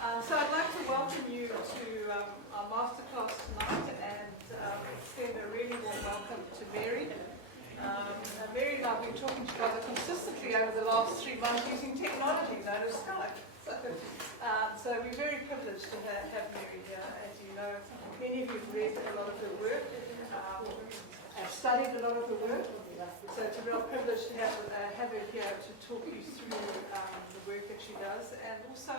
So I'd like to welcome you to our masterclass tonight and extend a really warm welcome to Mary. Mary and I have been talking together consistently over the last 3 months using technology known as Skype. So we're very privileged to have Mary here. As you know, many of you have read a lot of her work, have studied a lot of her work. So it's a real privilege to have her here to talk you through the work that she does. And also,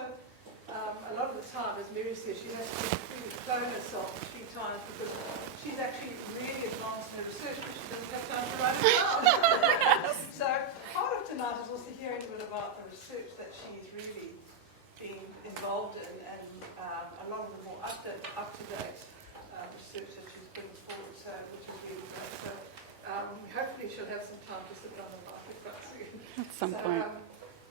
a lot of the time, as Mary says, she has to really clone herself 3 times because she's actually really advanced in her research, but she doesn't have time to write it down. So part of tonight is also hearing a bit about the research that she's really been involved in and a lot of the more up-to-date research that she's bringing forward, which is really great. So hopefully she'll have some time to sit down and write it quite soon. At some point.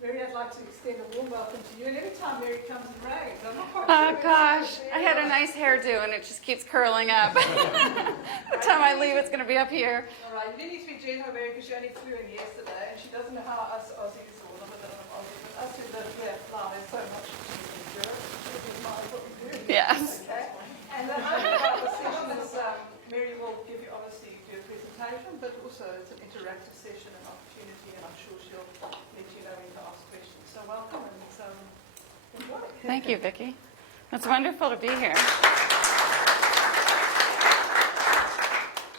Mary, I'd like to extend a warm welcome to you. And every time Mary comes and rains, I'm not quite Oh sure gosh, I had a nice hairdo and it just keeps curling up. The time I leave, it's going to be up here. All right, you do need to be gentle, Mary, because she only flew in yesterday, and she doesn't know how us Aussies, or not that I'm Aussie, but us who live here fly, there's so much to endure. Which is what we do. Yes. Okay. And the other part of the session is Mary will give you, obviously, do a presentation, but also it's an interactive session and opportunity, and I'm sure she'll let you know when to ask questions. So welcome and enjoy. Thank you, Vicki. It's wonderful to be here.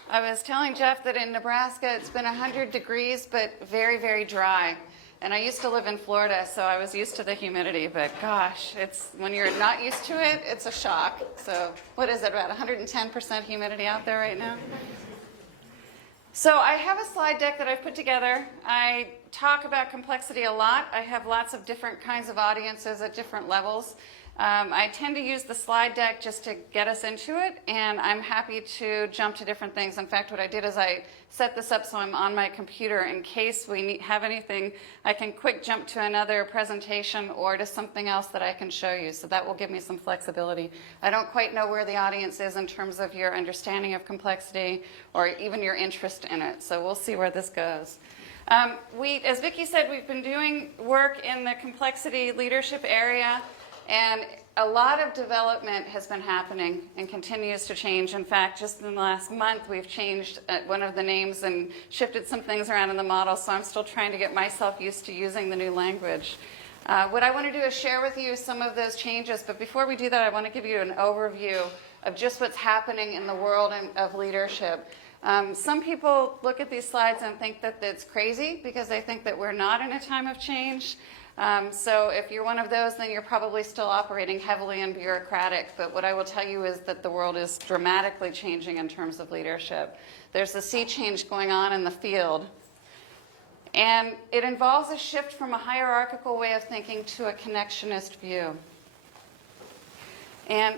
I was telling Jeff that in Nebraska it's been 100 degrees, but very, very dry. And I used to live in Florida, so I was used to the humidity, but gosh, when you're not used to it, it's a shock. So what is it, about 110% humidity out there right now? So I have a slide deck that I've put together. I talk about complexity a lot. I have lots of different kinds of audiences at different levels. I tend to use the slide deck just to get us into it, and I'm happy to jump to different things. In fact, what I did is I set this up so I'm on my computer in case we have anything. I can quick jump to another presentation or to something else that I can show you, so that will give me some flexibility. I don't quite know where the audience is in terms of your understanding of complexity or even your interest in it, so we'll see where this goes. As Vicki said, we've been doing work in the complexity leadership area, and a lot of development has been happening and continues to change. In fact, just in the last month, we've changed one of the names and shifted some things around in the model, so I'm still trying to get myself used to using the new language. What I want to do is share with you some of those changes, but before we do that, I want to give you an overview of just what's happening in the world of leadership. Some people look at these slides and think that it's crazy because they think that we're not in a time of change. So if you're one of those, then you're probably still operating heavily and bureaucratic. But what I will tell you is that the world is dramatically changing in terms of leadership. There's a sea change going on in the field. And it involves a shift from a hierarchical way of thinking to a connectionist view. And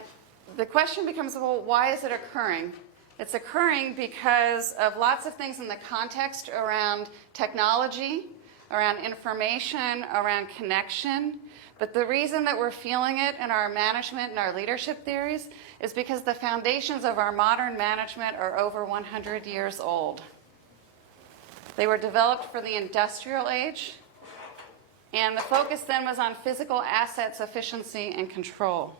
the question becomes, well, why is it occurring? It's occurring because of lots of things in the context around technology, around information, around connection. But the reason that we're feeling it in our management and our leadership theories is because the foundations of our modern management are over 100 years old. They were developed for the industrial age, and the focus then was on physical assets, efficiency, and control.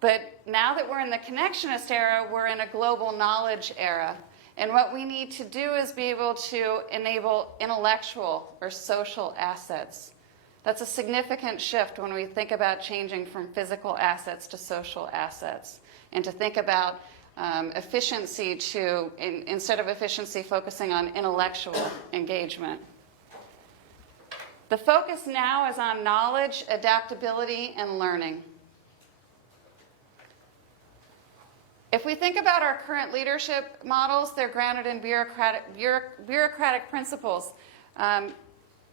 But now that we're in the connectionist era, we're in a global knowledge era. And what we need to do is be able to enable intellectual or social assets. That's a significant shift when we think about changing from physical assets to social assets, and to think about efficiency to, instead of efficiency, focusing on intellectual engagement. The focus now is on knowledge, adaptability, and learning. If we think about our current leadership models, they're grounded in bureaucratic principles.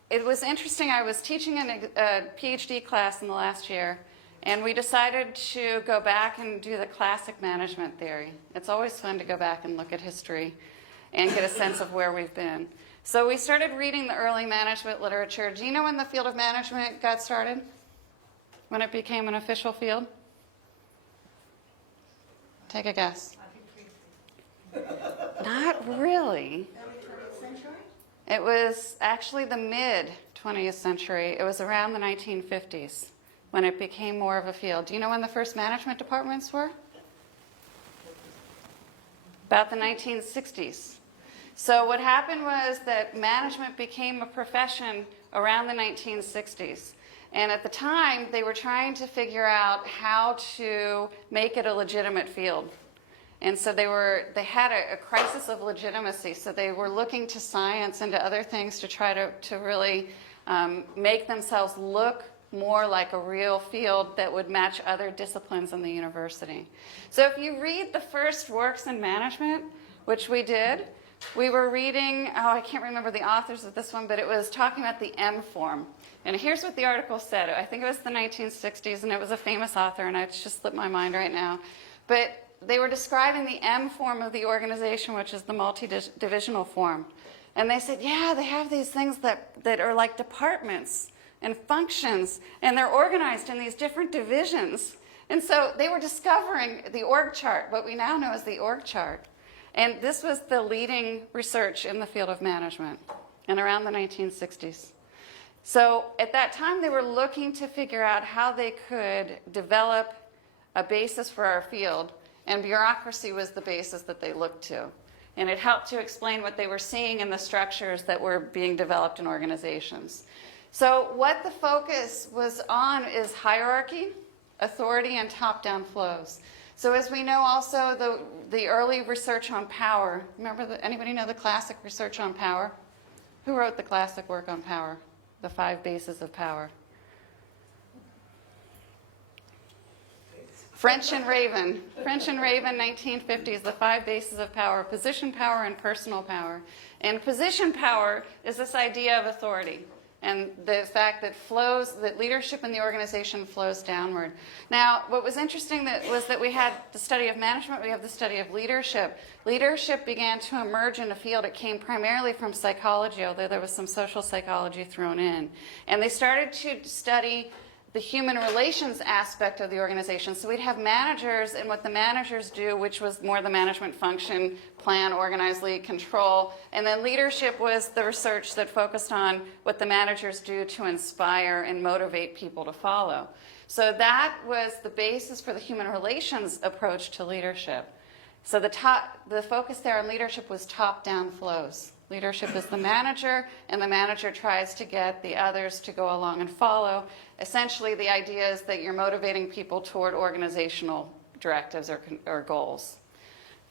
It was interesting, I was teaching in a PhD class in the last year, and we decided to go back and do the classic management theory. It's always fun to go back and look at history and get a sense of where we've been. So we started reading the early management literature. Do you know when the field of management got started? When it became an official field? Take a guess. Not really. Early 20th century? It was actually the mid-20th century. It was around the 1950s. when it became more of a field. Do you know when the first management departments were? About the 1960s. So what happened was that management became a profession around the 1960s. And at the time, they were trying to figure out how to make it a legitimate field. And so they had a crisis of legitimacy. So they were looking to science and to other things to try to really make themselves look more like a real field that would match other disciplines in the university. So if you read the first works in management, which we did, we were reading, I can't remember the authors of this one, but it was talking about the M form. And here's what the article said. I think it was the 1960s, and it was a famous author, and it's just slipped my mind right now. But they were describing the M form of the organization, which is the multi-divisional form. And they said, yeah, they have these things that are like departments and functions, and they're organized in these different divisions. And so they were discovering the org chart, what we now know as the org chart. And this was the leading research in the field of management in around the 1960s. So at that time, they were looking to figure out how they could develop a basis for our field, and bureaucracy was the basis that they looked to. And it helped to explain what they were seeing in the structures that were being developed in organizations. So what the focus was on is hierarchy, authority, and top-down flows. So as we know also, the early research on power, remember, anybody know the classic research on power? Who wrote the classic work on power? The 5 bases of power. French and Raven, 1950s, the 5 bases of power: position power and personal power. And position power is this idea of authority and the fact that leadership in the organization flows downward. Now, what was interesting was that we had the study of management, we have the study of leadership. Leadership began to emerge in a field. It came primarily from psychology, although there was some social psychology thrown in. And they started to study the human relations aspect of the organization. So we'd have managers, and what the managers do, which was more the management function: plan, organize, lead, control. And then leadership was the research that focused on what the managers do to inspire and motivate people to follow. So that was the basis for the human relations approach to leadership. So the focus there on leadership was top-down flows. Leadership is the manager, and the manager tries to get the others to go along and follow. Essentially, the idea is that you're motivating people toward organizational directives or goals.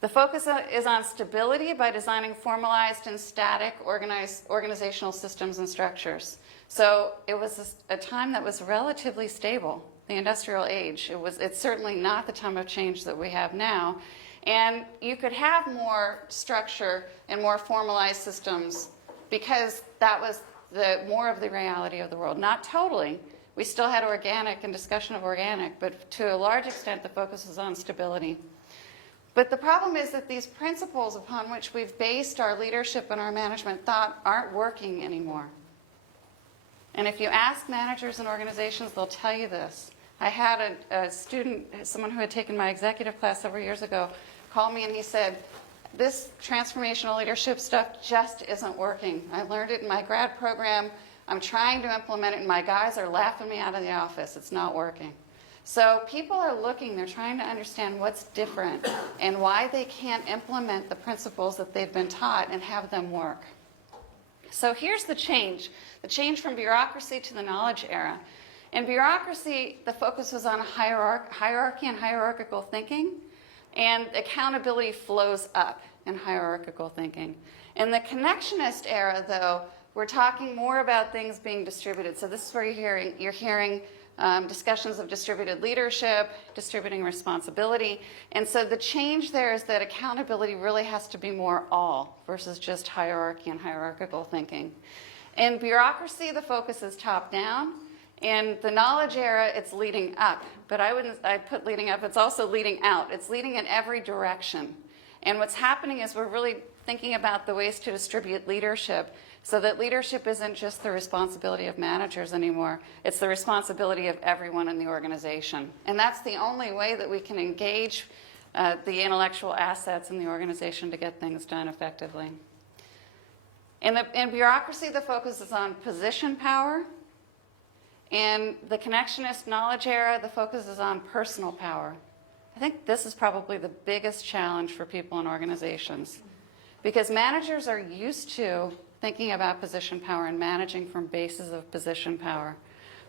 The focus is on stability by designing formalized and static organizational systems and structures. So it was a time that was relatively stable, the industrial age. It's certainly not the time of change that we have now. And you could have more structure and more formalized systems because that was more of the reality of the world. Not totally. We still had organic and discussion of organic, but to a large extent the focus was on stability. But the problem is that these principles upon which we've based our leadership and our management thought aren't working anymore. And if you ask managers and organizations, they'll tell you this. I had a student, someone who had taken my executive class several years ago, call me and he said, this transformational leadership stuff just isn't working. I learned it in my grad program. I'm trying to implement it, and my guys are laughing me out of the office. It's not working. So people are looking, they're trying to understand what's different and why they can't implement the principles that they've been taught and have them work. So here's the change from bureaucracy to the knowledge era. In bureaucracy, the focus was on hierarchy and hierarchical thinking, and accountability flows up in hierarchical thinking. In the connectionist era, though, we're talking more about things being distributed. So this is where you're hearing discussions of distributed leadership, distributing responsibility. And so the change there is that accountability really has to be more all versus just hierarchy and hierarchical thinking. In bureaucracy, the focus is top-down. In the knowledge era, it's leading up. But I'd put leading up, it's also leading out. It's leading in every direction. And what's happening is we're really thinking about the ways to distribute leadership so that leadership isn't just the responsibility of managers anymore. It's the responsibility of everyone in the organization. And that's the only way that we can engage the intellectual assets in the organization to get things done effectively. In bureaucracy, the focus is on position power In the connectionist knowledge era, the focus is on personal power. I think this is probably the biggest challenge for people in organizations, because managers are used to thinking about position power and managing from bases of position power.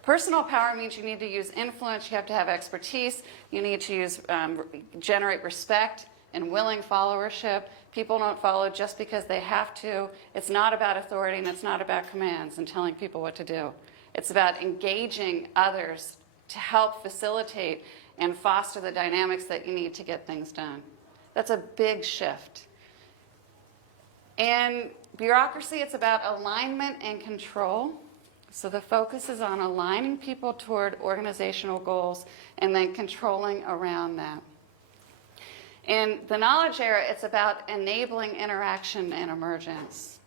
Personal power means you need to use influence, you have to have expertise, you need to generate respect and willing followership. People don't follow just because they have to. It's not about authority and it's not about commands and telling people what to do. It's about engaging others to help facilitate and foster the dynamics that you need to get things done. That's a big shift. In bureaucracy, it's about alignment and control. So the focus is on aligning people toward organizational goals and then controlling around that. In the knowledge era, it's about enabling interaction and emergence.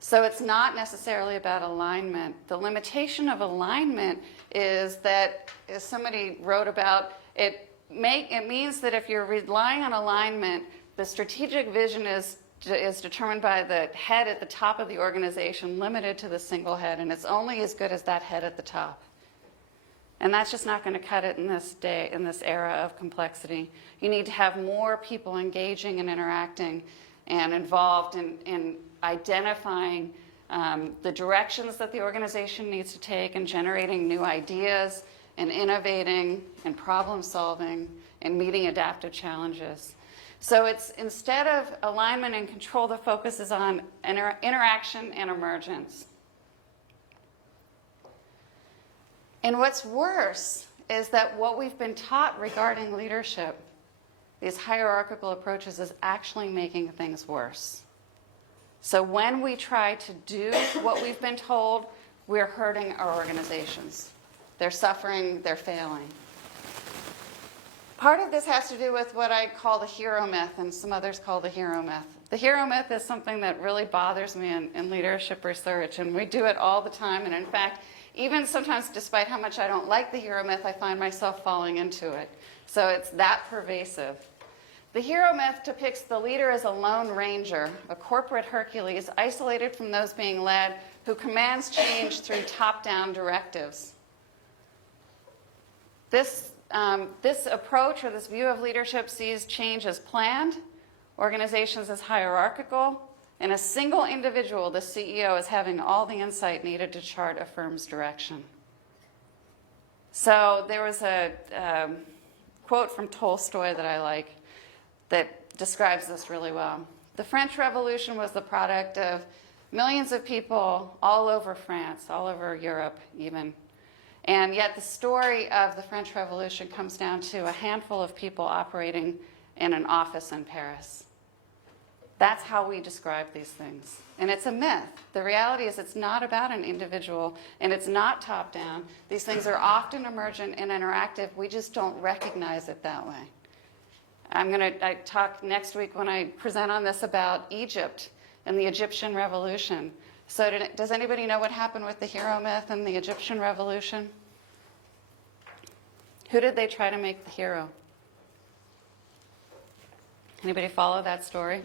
So it's not necessarily about alignment. The limitation of alignment is that, as somebody wrote about, it means that if you're relying on alignment, the strategic vision is determined by the head at the top of the organization, limited to the single head, and it's only as good as that head at the top. And that's just not going to cut it in this era of complexity. You need to have more people engaging and interacting and involved in identifying the directions that the organization needs to take and generating new ideas and innovating and problem solving and meeting adaptive challenges. So it's, instead of alignment and control, the focus is on interaction and emergence. And what's worse is that what we've been taught regarding leadership, these hierarchical approaches, is actually making things worse. So when we try to do what we've been told, we're hurting our organizations. They're suffering, they're failing. Part of this has to do with what I call the hero myth, and some others call the hero myth. The hero myth is something that really bothers me in leadership research, and we do it all the time. And in fact, even sometimes, despite how much I don't like the hero myth, I find myself falling into it. So it's that pervasive. The hero myth depicts the leader as a lone ranger, a corporate Hercules, isolated from those being led, who commands change through top-down directives. This approach, or this view of leadership, sees change as planned, organizations as hierarchical, and a single individual, the CEO, as having all the insight needed to chart a firm's direction. So there was a quote from Tolstoy that I like that describes this really well. The French Revolution was the product of millions of people all over France, all over Europe even. And yet the story of the French Revolution comes down to a handful of people operating in an office in Paris. That's how we describe these things. And it's a myth. The reality is it's not about an individual, and it's not top-down. These things are often emergent and interactive. We just don't recognize it that way. I talk next week when I present on this about Egypt and the Egyptian Revolution. So does anybody know what happened with the hero myth and the Egyptian Revolution? Who did they try to make the hero? Anybody follow that story?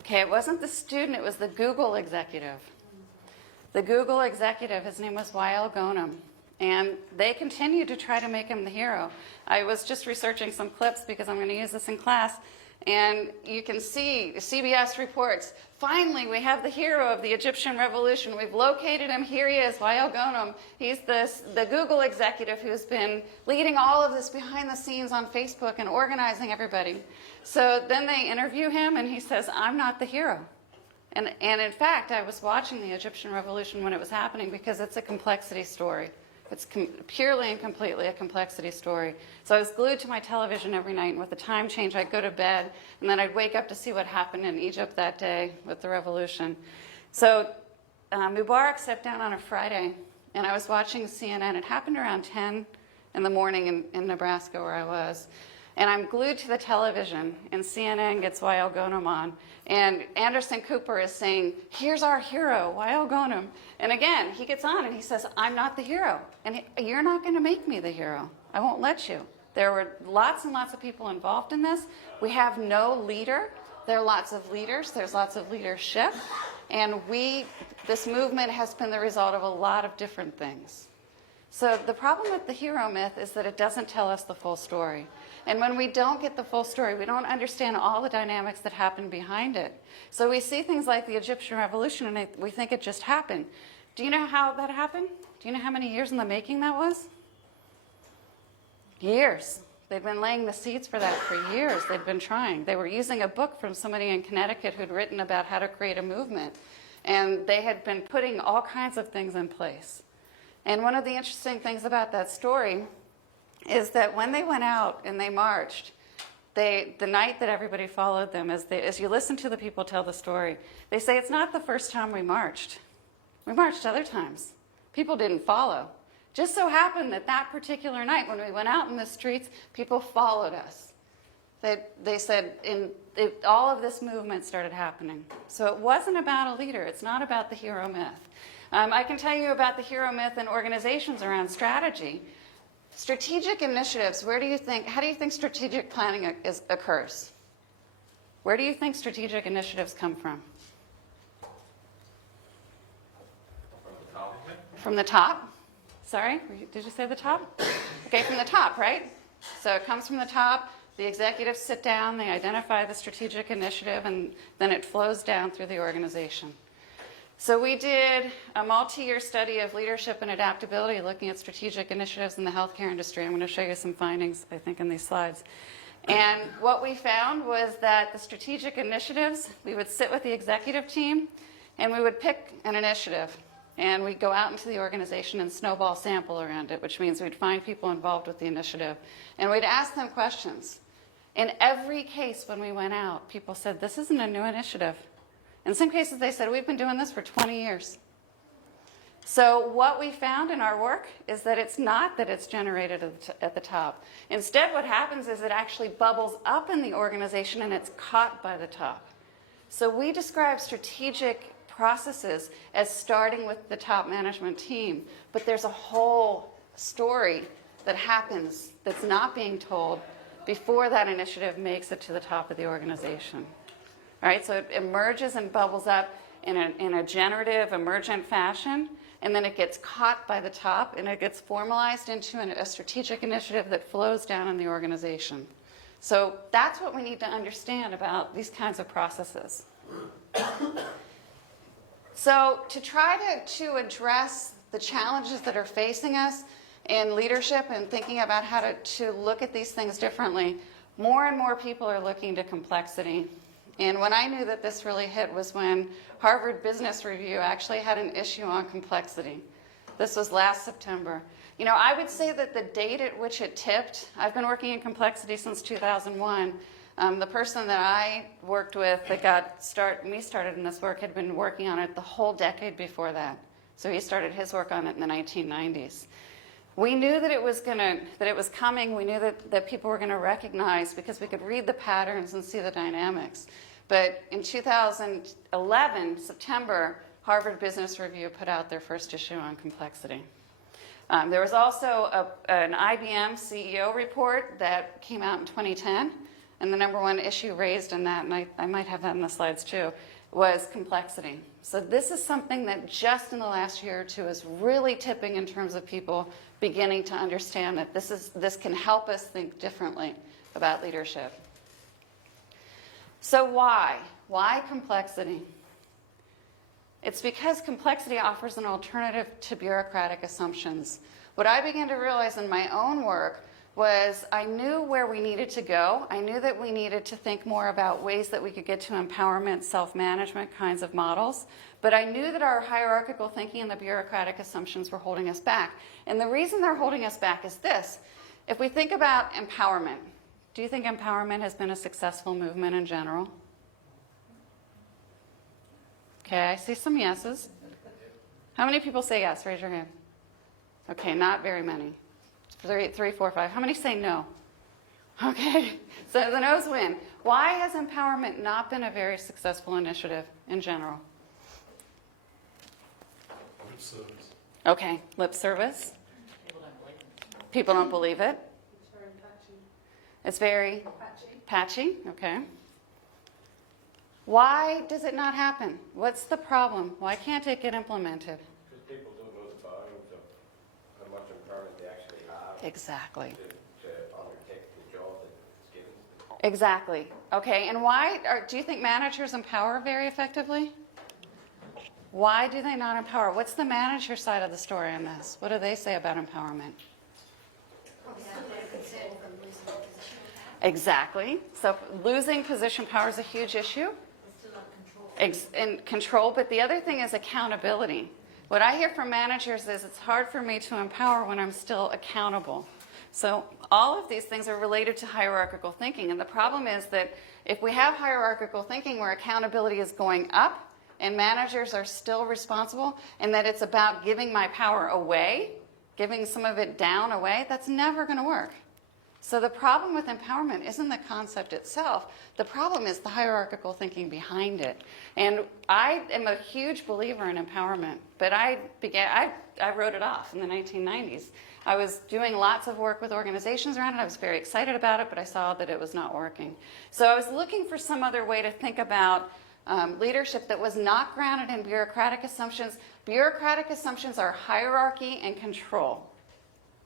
Okay, it wasn't the student, it was the Google executive. The Google executive, his name was Wael Ghonim, and they continued to try to make him the hero. I was just researching some clips because I'm going to use this in class, and you can see CBS reports, finally we have the hero of the Egyptian Revolution. We've located him. Here he is, Wael Ghonim. He's the Google executive who's been leading all of this behind the scenes on Facebook and organizing everybody. So then they interview him, and he says, I'm not the hero. And in fact, I was watching the Egyptian Revolution when it was happening because it's a complexity story. It's purely and completely a complexity story. So I was glued to my television every night, and with the time change, I'd go to bed, and then I'd wake up to see what happened in Egypt that day with the revolution. So Mubarak stepped down on a Friday, and I was watching CNN. It happened around 10 in the morning in Nebraska, where I was. And I'm glued to the television, and CNN gets Wael Ghonim on. And Anderson Cooper is saying, here's our hero, Wael Ghonim. And again, he gets on and he says, I'm not the hero. And you're not going to make me the hero. I won't let you. There were lots and lots of people involved in this. We have no leader. There are lots of leaders. There's lots of leadership. And we this movement has been the result of a lot of different things. So the problem with the hero myth is that it doesn't tell us the full story. And when we don't get the full story, we don't understand all the dynamics that happen behind it. So we see things like the Egyptian Revolution and we think it just happened. Do you know how that happened? Do you know how many years in the making that was? Years. They'd been laying the seeds for that for years. They'd been trying. They were using a book from somebody in Connecticut who'd written about how to create a movement. And they had been putting all kinds of things in place. And one of the interesting things about that story is that when they went out and they marched, the night that everybody followed them, as you listen to the people tell the story, they say it's not the first time we marched. We marched other times. People didn't follow. Just so happened that that particular night when we went out in the streets, people followed us. They said all of this movement started happening. So it wasn't about a leader. It's not about the hero myth. I can tell you about the hero myth in organizations around strategy. Strategic initiatives, how do you think strategic planning occurs? Where do you think strategic initiatives come from? From the top? Sorry, did you say the top? Okay, from the top, right? So it comes from the top. The executives sit down, they identify the strategic initiative, and then it flows down through the organization. So we did a multi-year study of leadership and adaptability looking at strategic initiatives in the healthcare industry. I'm going to show you some findings, I think, in these slides. And what we found was that the strategic initiatives, we would sit with the executive team and we would pick an initiative. And we'd go out into the organization and snowball sample around it, which means we'd find people involved with the initiative. And we'd ask them questions. In every case when we went out, people said, this isn't a new initiative. In some cases, they said, we've been doing this for 20 years. So what we found in our work is that it's not that it's generated at the top. Instead, what happens is it actually bubbles up in the organization and it's caught by the top. So we describe strategic processes as starting with the top management team, but there's a whole story that happens that's not being told before that initiative makes it to the top of the organization. All right, so it emerges and bubbles up in a generative, emergent fashion, and then it gets caught by the top, and it gets formalized into a strategic initiative that flows down in the organization. So that's what we need to understand about these kinds of processes. So to try to address the challenges that are facing us in leadership and thinking about how to look at these things differently, more and more people are looking to complexity. And when I knew that this really hit was when Harvard Business Review actually had an issue on complexity. This was last September. You know, I would say that the date at which it tipped, I've been working in complexity since 2001. The person that I worked with that got me started in this work had been working on it the whole decade before that. So he started his work on it in the 1990s. We knew that it was coming. We knew that people were going to recognize because we could read the patterns and see the dynamics. But in 2011, September, Harvard Business Review put out their first issue on complexity. There was also an IBM CEO report that came out in 2010, and the #1 issue raised in that, and I might have that in the slides too, was complexity. So this is something that just in the last year or two is really tipping in terms of people beginning to understand that this can help us think differently about leadership. So why? Why complexity? It's because complexity offers an alternative to bureaucratic assumptions. What I began to realize in my own work was I knew where we needed to go. I knew that we needed to think more about ways that we could get to empowerment, self-management kinds of models. But I knew that our hierarchical thinking and the bureaucratic assumptions were holding us back. And the reason they're holding us back is this. If we think about empowerment, do you think empowerment has been a successful movement in general? Okay, I see some yeses. How many people say yes? Raise your hand. Okay, not very many. 3, 4, 5. How many say no? Okay, so the no's win. Why has empowerment not been a very successful initiative in general? Lip service. Okay, lip service. People don't believe it. It's very patchy. It's very patchy. Okay. Why does it not happen? What's the problem? Why can't it get implemented? Because people don't know the values of how much empowerment they actually have Exactly. to undertake the job that's given to them. Exactly. Okay, and why do you think managers empower very effectively? Why do they not empower? What's the manager side of the story on this? What do they say about empowerment? Exactly. So losing position power is a huge issue. And control, but the other thing is accountability. What I hear from managers is it's hard for me to empower when I'm still accountable. So all of these things are related to hierarchical thinking, and the problem is that if we have hierarchical thinking where accountability is going up and managers are still responsible, and that it's about giving my power away, giving some of it down away, that's never going to work. So the problem with empowerment isn't the concept itself. The problem is the hierarchical thinking behind it. And I am a huge believer in empowerment, but I wrote it off in the 1990s. I was doing lots of work with organizations around it. I was very excited about it, but I saw that it was not working. So I was looking for some other way to think about leadership that was not grounded in bureaucratic assumptions. Bureaucratic assumptions are hierarchy and control.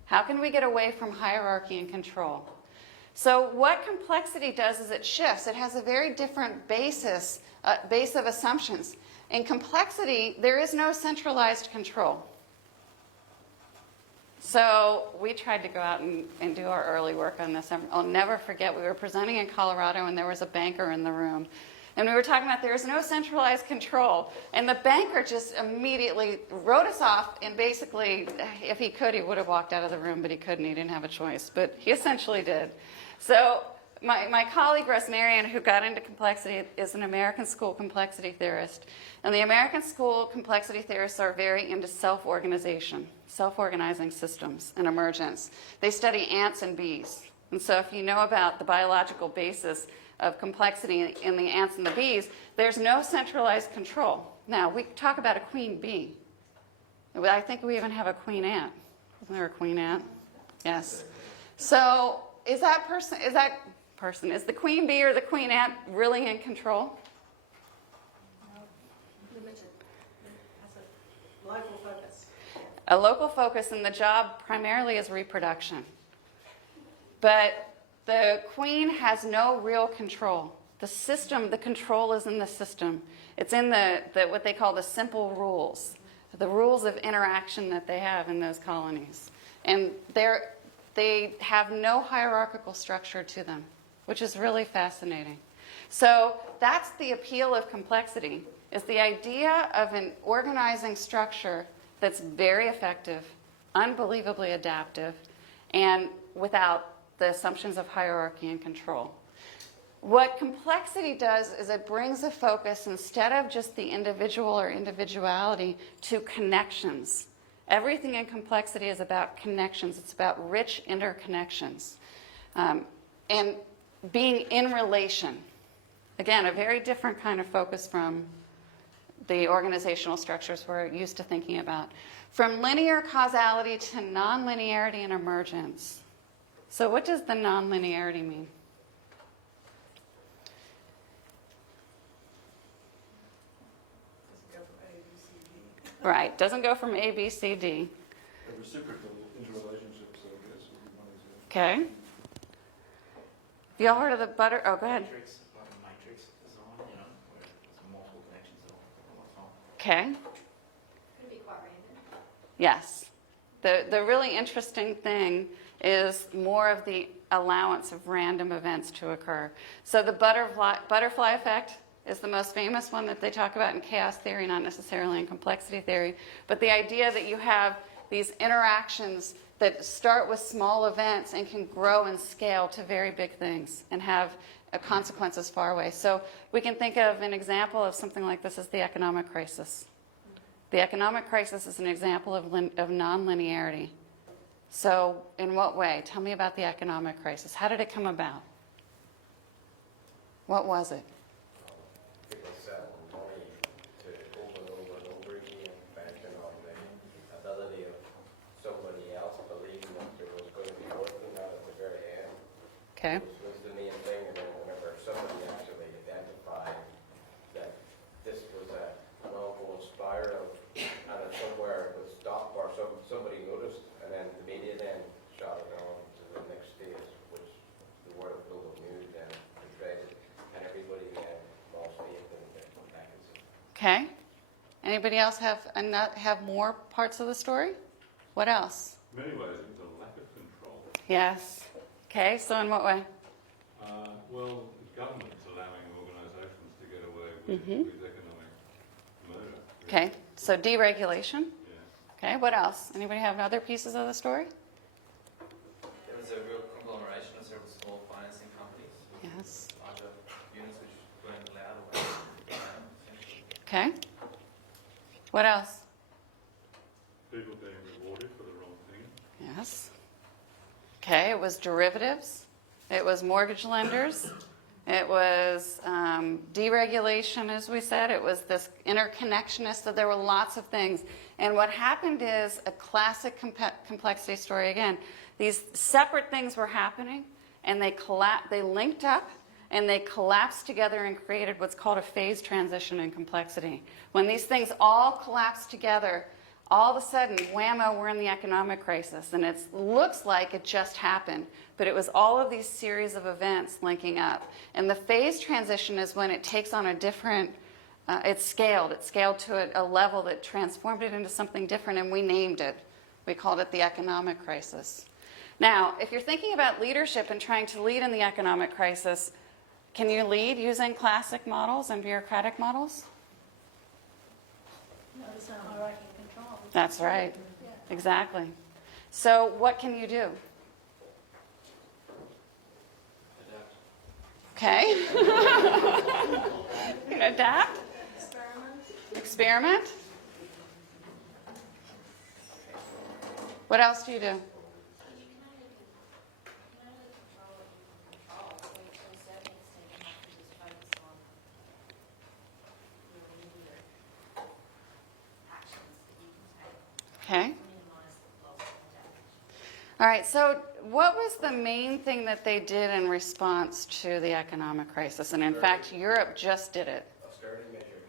How can we get away from hierarchy and control? So what complexity does is it shifts. It has a very different base of assumptions. In complexity, there is no centralized control. So we tried to go out and do our early work on this. I'll never forget, we were presenting in Colorado and there was a banker in the room. And we were talking about there's no centralized control. And the banker just immediately wrote us off, and basically, if he could, he would have walked out of the room, but he couldn't. He didn't have a choice. But he essentially did. So my colleague, Mary Uhl-Bien, who got into complexity, is an American school complexity theorist. And the American school complexity theorists are very into self-organization, self-organizing systems and emergence. They study ants and bees. And so if you know about the biological basis of complexity in the ants and the bees, there's no centralized control. Now, we talk about a queen bee. I think we even have a queen ant. Isn't there a queen ant? Yes. So is the queen bee or the queen ant really in control? Limited. Has a local focus. A local focus, and the job primarily is reproduction. But the queen has no real control. The system, the control is in the system. It's in the what they call the simple rules, the rules of interaction that they have in those colonies. And they have no hierarchical structure to them, which is really fascinating. So that's the appeal of complexity, is the idea of an organizing structure that's very effective, unbelievably adaptive, and without the assumptions of hierarchy and control. What complexity does is it brings a focus, instead of just the individual or individuality, to connections. Everything in complexity is about connections. It's about rich interconnections. And being in relation. Again, a very different kind of focus from the organizational structures we're used to thinking about. From linear causality to nonlinearity and emergence. So what does the nonlinearity mean? Doesn't go from A, B, C, D. Right, doesn't go from A, B, C, D. The reciprocal interrelationships, I guess, would be one example. Okay. Have y'all heard of the butter? Oh, go ahead. Matrix, like a matrix design, where there's multiple connections all the time. Okay. Could be quite random. Yes. The really interesting thing is more of the allowance of random events to occur. So the butterfly effect is the most famous one that they talk about in chaos theory, not necessarily in complexity theory. But the idea that you have these interactions that start with small events and can grow and scale to very big things and have consequences far away. So we can think of an example of something like this as the economic crisis. The economic crisis is an example of nonlinearity. So in what way? Tell me about the economic crisis. How did it come about? What was it? People sell money to over and over and over again, banking on the ability of somebody else believing that there was going to be more than that at the very end. Okay. Which was the main thing, and then whenever somebody actually identified And then the media then shot it on to the next stage, which the world of global news then portrayed it, and everybody then lost faith in the vacancy. Okay. Anybody else have more parts of the story? What else? In many ways, it was a lack of control. Yes. Okay, so in what way? Well, government's allowing organisations to get away with economic murder. Okay, so deregulation. Yeah. Okay, what else? Anybody have other pieces of the story? There was a real conglomeration of several small financing companies. Yes. Larger units which weren't allowed or Okay. What else? People being rewarded for the wrong thing. Yes. Okay, it was derivatives. It was mortgage lenders. It was deregulation, as we said. It was this interconnectionist, so there were lots of things. And what happened is a classic complexity story again. These separate things were happening, and they linked up, and they collapsed together and created what's called a phase transition in complexity. When these things all collapse together, all of a sudden, whammo, we're in the economic crisis. And it looks like it just happened, but it was all of these series of events linking up. And the phase transition is when it takes on a different, it's scaled. It scaled to a level that transformed it into something different, and we named it. We called it the economic crisis. Now, if you're thinking about leadership and trying to lead in the economic crisis, can you lead using classic models and bureaucratic models? No, it's not hierarchy and control. That's right. Yeah. Exactly. So what can you do? adapt. Okay. You can adapt. Experiment. What else do you do? You can only control what you can control. So to a certain extent, you have to just focus on your immediate actions that you can take Okay. to minimise the loss and damage. All right. So what was the main thing that they did in response to the economic crisis? And in fact, Europe just did it. Austerity measures.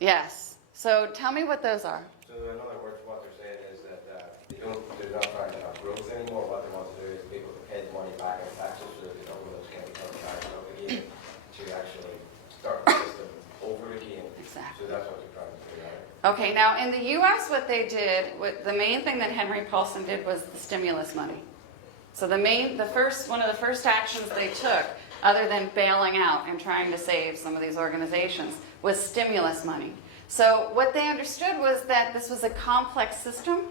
Yes. So tell me what those are. So in other words, what they're saying is that they're not trying to have growth anymore. What they want to do is people to pay the money back in taxes so that the governments can become taxed up again to actually start the system over again. Exactly. So that's what they're trying to do, right? Okay, now in the U.S., what they did, the main thing that Henry Paulson did was the stimulus money. So one of the first actions they took, other than bailing out and trying to save some of these organizations, was stimulus money. So what they understood was that this was a complex system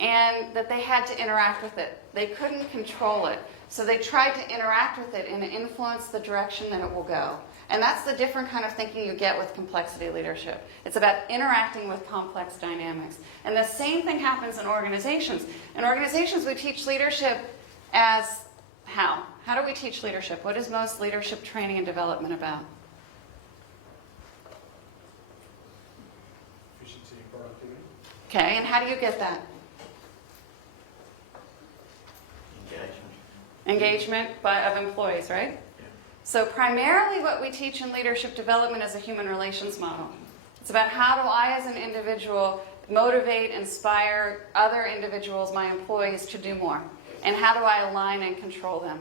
and that they had to interact with it. They couldn't control it. So they tried to interact with it and influence the direction that it will go. And that's the different kind of thinking you get with complexity leadership. It's about interacting with complex dynamics. And the same thing happens in organizations. In organizations, we teach leadership as how? How do we teach leadership? What is most leadership training and development about? Efficiency and productivity. Okay, and how do you get that? Engagement. Engagement of employees, right? So primarily what we teach in leadership development is a human relations model. It's about how do I as an individual motivate, inspire other individuals, my employees, to do more? And how do I align and control them?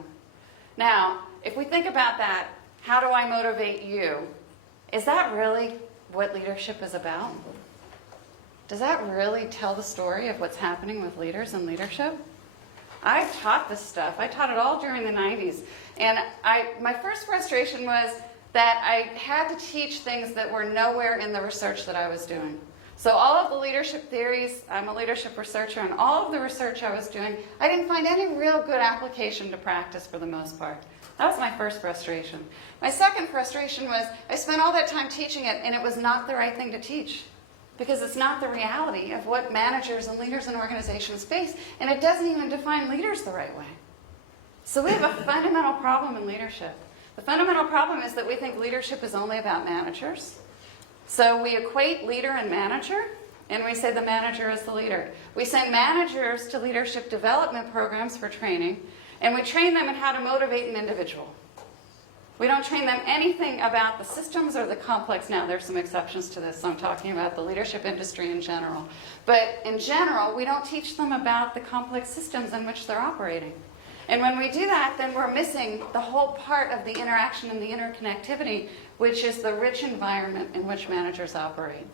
Now, if we think about that, how do I motivate you? Is that really what leadership is about? Does that really tell the story of what's happening with leaders and leadership? I've taught this stuff. I taught it all during the 90s. And my first frustration was that I had to teach things that were nowhere in the research that I was doing. So all of the leadership theories, I'm a leadership researcher, and all of the research I was doing, I didn't find any real good application to practice for the most part. That was my first frustration. My second frustration was I spent all that time teaching it, and it was not the right thing to teach. Because it's not the reality of what managers and leaders in organizations face, and it doesn't even define leaders the right way. So we have a fundamental problem in leadership. The fundamental problem is that we think leadership is only about managers. So we equate leader and manager, and we say the manager is the leader. We send managers to leadership development programs for training, and we train them in how to motivate an individual. We don't train them anything about the systems or the complex. Now, there's some exceptions to this. So I'm talking about the leadership industry in general. But in general, we don't teach them about the complex systems in which they're operating. And when we do that, then we're missing the whole part of the interaction and the interconnectivity, which is the rich environment in which managers operate.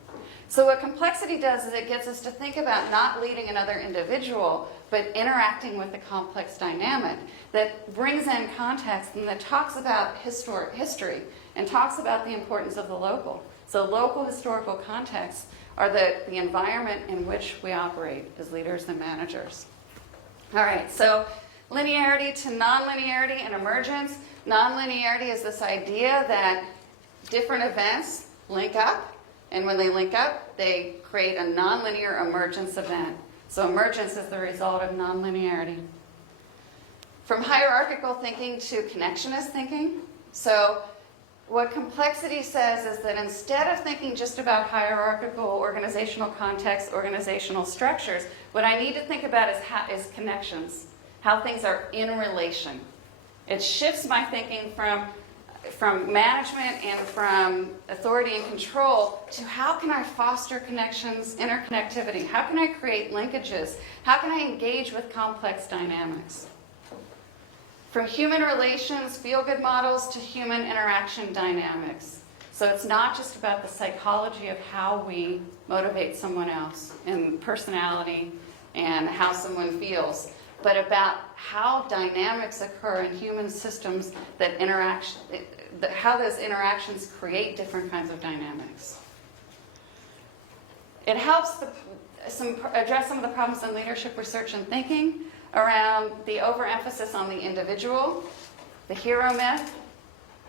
So what complexity does is it gets us to think about not leading another individual, but interacting with the complex dynamic that brings in context and that talks about history and talks about the importance of the local. So local historical contexts are the environment in which we operate as leaders and managers. All right, so linearity to nonlinearity and emergence. Nonlinearity is this idea that different events link up, and when they link up, they create a nonlinear emergence event. So emergence is the result of nonlinearity. From hierarchical thinking to connectionist thinking. So what complexity says is that instead of thinking just about hierarchical organizational contexts, organizational structures, what I need to think about is connections, how things are in relation. It shifts my thinking from management and from authority and control to how can I foster connections, interconnectivity? How can I create linkages? How can I engage with complex dynamics? From human relations, feel-good models to human interaction dynamics. So it's not just about the psychology of how we motivate someone else and personality and how someone feels, but about how dynamics occur in human systems that how those interactions create different kinds of dynamics. It helps address some of the problems in leadership research and thinking around the overemphasis on the individual, the hero myth,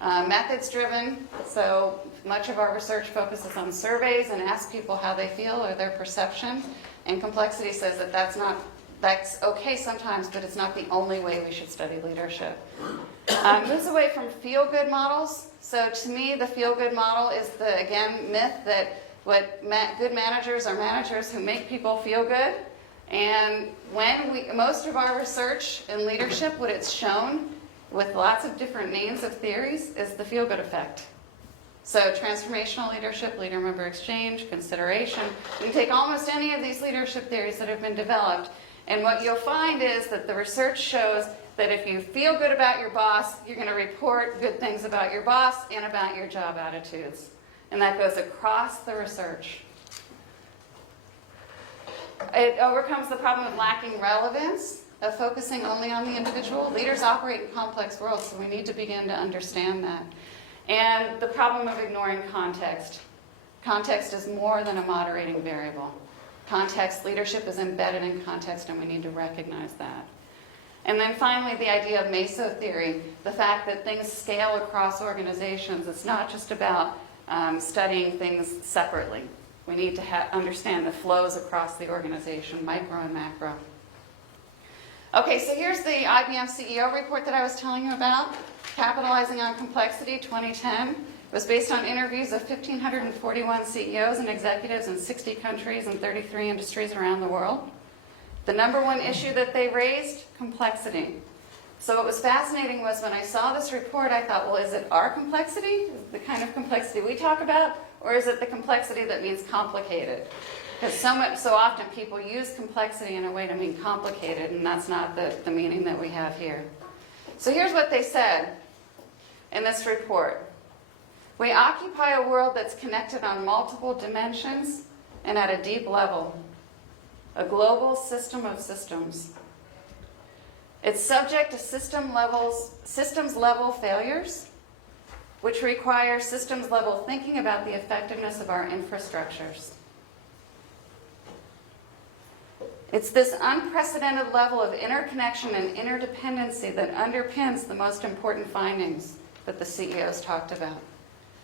methods-driven. So much of our research focuses on surveys and asks people how they feel or their perception. And complexity says that that's okay sometimes, but it's not the only way we should study leadership. Moves away from feel-good models. So to me, the feel-good model is the, again, myth that good managers are managers who make people feel good. And most of our research in leadership, what it's shown with lots of different names of theories, is the feel-good effect. So transformational leadership, leader-member exchange, consideration. You can take almost any of these leadership theories that have been developed, and what you'll find is that the research shows that if you feel good about your boss, you're going to report good things about your boss and about your job attitudes. And that goes across the research. It overcomes the problem of lacking relevance, of focusing only on the individual. Leaders operate in complex worlds, so we need to begin to understand that. And the problem of ignoring context. Context is more than a moderating variable. Context, leadership is embedded in context, and we need to recognize that. And then finally, the idea of meso theory, the fact that things scale across organizations. It's not just about studying things separately. We need to understand the flows across the organization, micro and macro. Okay, so here's the IBM CEO report that I was telling you about, Capitalizing on Complexity 2010. It was based on interviews of 1,541 CEOs and executives in 60 countries and 33 industries around the world. The number one issue that they raised, complexity. So what was fascinating was when I saw this report, I thought, well, is it our complexity? Is it the kind of complexity we talk about? Or is it the complexity that means complicated? Because so often people use complexity in a way to mean complicated, and that's not the meaning that we have here. So here's what they said in this report. We occupy a world that's connected on multiple dimensions and at a deep level. A global system of systems. It's subject to systems level failures, which require systems level thinking about the effectiveness of our infrastructures. It's this unprecedented level of interconnection and interdependency that underpins the most important findings that the CEOs talked about.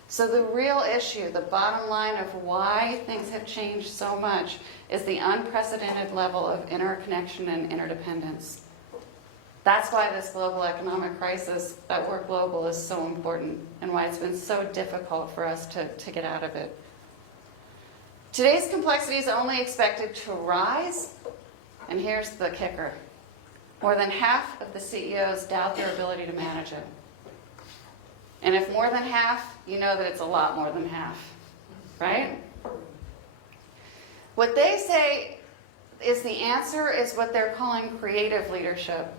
So the real issue, the bottom line of why things have changed so much, is the unprecedented level of interconnection and interdependence. That's why this global economic crisis, that word global, is so important, and why it's been so difficult for us to get out of it. Today's complexity is only expected to rise, and here's the kicker. More than half of the CEOs doubt their ability to manage it. And if more than half, you know that it's a lot more than half, right? What they say is the answer is what they're calling creative leadership.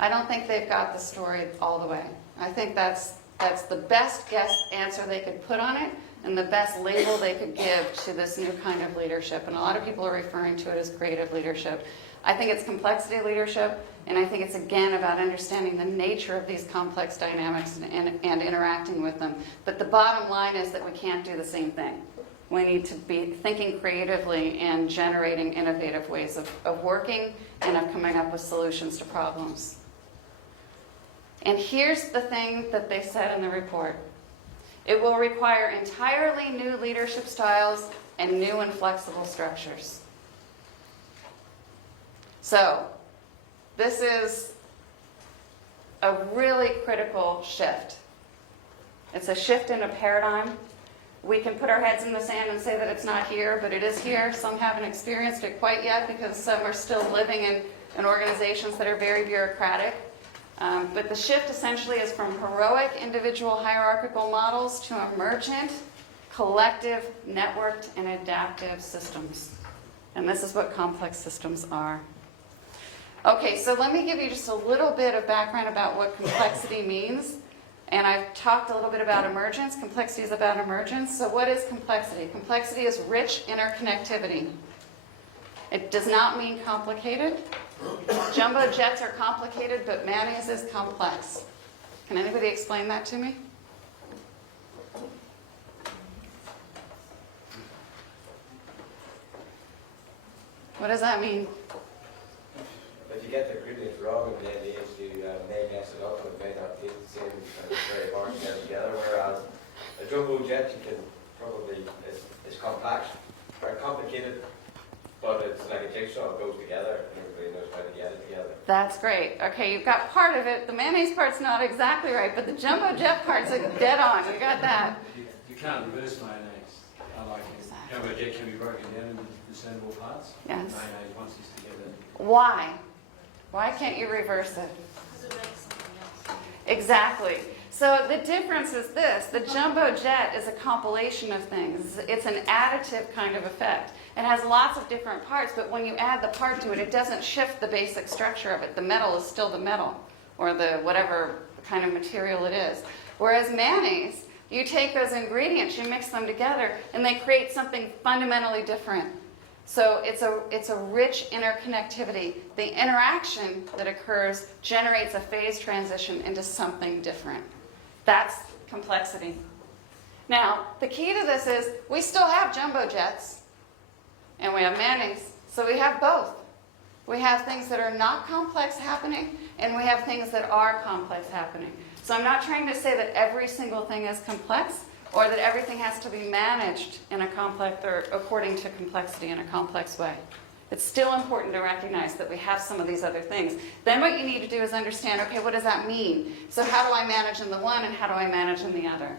I don't think they've got the story all the way. I think that's the best guess answer they could put on it and the best label they could give to this new kind of leadership. And a lot of people are referring to it as creative leadership. I think it's complexity leadership, and I think it's again about understanding the nature of these complex dynamics and interacting with them. But the bottom line is that we can't do the same thing. We need to be thinking creatively and generating innovative ways of working and of coming up with solutions to problems. And here's the thing that they said in the report. It will require entirely new leadership styles and new and flexible structures. So, this is a really critical shift. It's a shift in a paradigm. We can put our heads in the sand and say that it's not here, but it is here. Some haven't experienced it quite yet because some are still living in organizations that are very bureaucratic. But the shift essentially is from heroic individual hierarchical models to emergent, collective, networked, and adaptive systems. And this is what complex systems are. Okay, so let me give you just a little bit of background about what complexity means. And I've talked a little bit about emergence. Complexity is about emergence. So what is complexity? Complexity is rich interconnectivity. It does not mean complicated. Jumbo jets are complicated, but mayonnaise is complex. Can anybody explain that to me? What does that mean? If you get the ingredients wrong and the idea is you may mess it up and it may not taste the same and it's very hard to get together, whereas a jumbo jet you can probably, it's complex, very complicated, but it's like a jigsaw, it goes together and everybody knows how to get it together. That's great. Okay, you've got part of it. The mayonnaise part's not exactly right, but the jumbo jet part's dead on. You got that. You can't reverse mayonnaise. Like jumbo jet can be broken down into discernible parts. Yes. Mayonnaise once it's together. Why? Why can't you reverse it? Because it makes something else. Exactly. So the difference is this. The jumbo jet is a compilation of things. It's an additive kind of effect. It has lots of different parts, but when you add the part to it, it doesn't shift the basic structure of it. The metal is still the metal, or the whatever kind of material it is. Whereas mayonnaise, you take those ingredients, you mix them together, and they create something fundamentally different. So it's a rich interconnectivity. The interaction that occurs generates a phase transition into something different. That's complexity. Now, the key to this is we still have jumbo jets and we have mayonnaise. So we have both. We have things that are not complex happening and we have things that are complex happening. So I'm not trying to say that every single thing is complex, or that everything has to be managed in a complex or according to complexity in a complex way. It's still important to recognize that we have some of these other things. Then what you need to do is understand, okay, what does that mean? So how do I manage in the one and how do I manage in the other?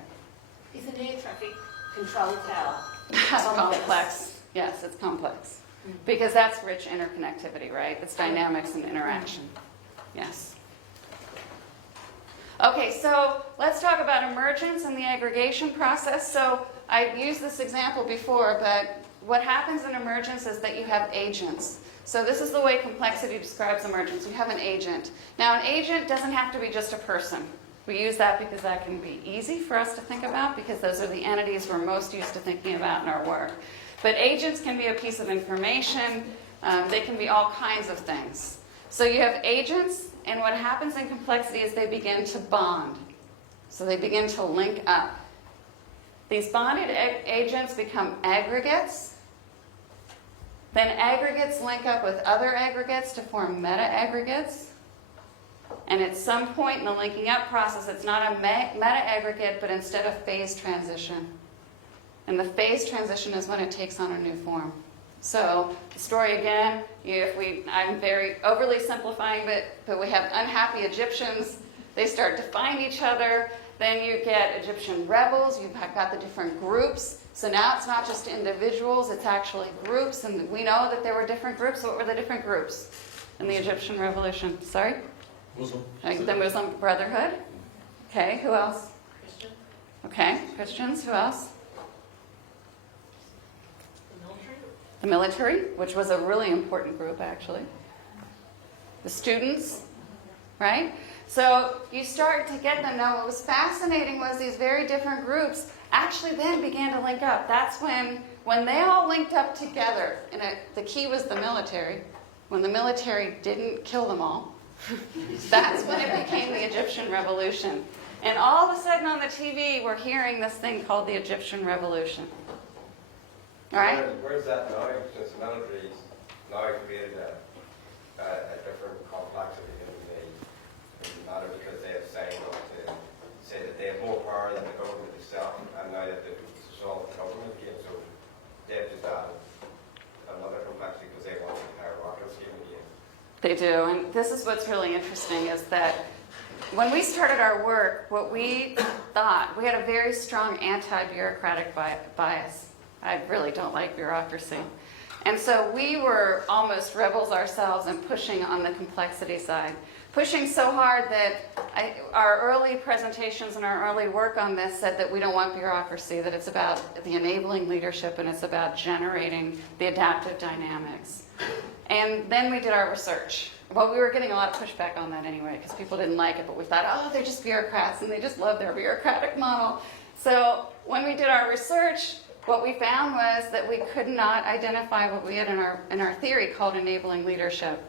Is an air traffic control tower That's complex. Yes, it's complex. Because that's rich interconnectivity, right? It's dynamics and interaction. Yes. Okay, so let's talk about emergence and the aggregation process. So I've used this example before, but what happens in emergence is that you have agents. So this is the way complexity describes emergence. You have an agent. Now, an agent doesn't have to be just a person. We use that because that can be easy for us to think about because those are the entities we're most used to thinking about in our work. But agents can be a piece of information. They can be all kinds of things. So you have agents, and what happens in complexity is they begin to bond. So they begin to link up. These bonded agents become aggregates. Then aggregates link up with other aggregates to form meta-aggregates. And at some point in the linking up process, it's not a meta-aggregate, but instead a phase transition. And the phase transition is when it takes on a new form. So the story again, I'm very overly simplifying, but we have unhappy Egyptians. They start to find each other. Then you get Egyptian rebels. You've got the different groups. So now it's not just individuals, it's actually groups. And we know that there were different groups. So what were the different groups in the Egyptian revolution? Sorry? Muslim. The Muslim Brotherhood. Okay, who else? Christian, Okay, Christians, who else? the military, The military, which was a really important group, actually. The students, right? So you start to get them. Now, what was fascinating was these very different groups actually then began to link up. That's when they all linked up together, and the key was the military. When the military didn't kill them all, that's when it became the Egyptian Revolution. And all of a sudden on the TV, we're hearing this thing called the Egyptian Revolution. All right? Where's that now? Since the military's now created a different complexity in the matter because they have signed up to say that they have more power than the government itself, and now that they've dissolved the government again, so they've just added another complexity because they want the hierarchy again. They do, and this is what's really interesting is that when we started our work, what we thought, we had a very strong anti-bureaucratic bias. I really don't like bureaucracy. And so we were almost rebels ourselves and pushing on the complexity side. Pushing so hard that our early presentations and our early work on this said that we don't want bureaucracy, that it's about the enabling leadership and it's about generating the adaptive dynamics. And then we did our research. Well, we were getting a lot of pushback on that anyway because people didn't like it, but we thought, oh, they're just bureaucrats and they just love their bureaucratic model. So when we did our research, what we found was that we could not identify what we had in our theory called enabling leadership.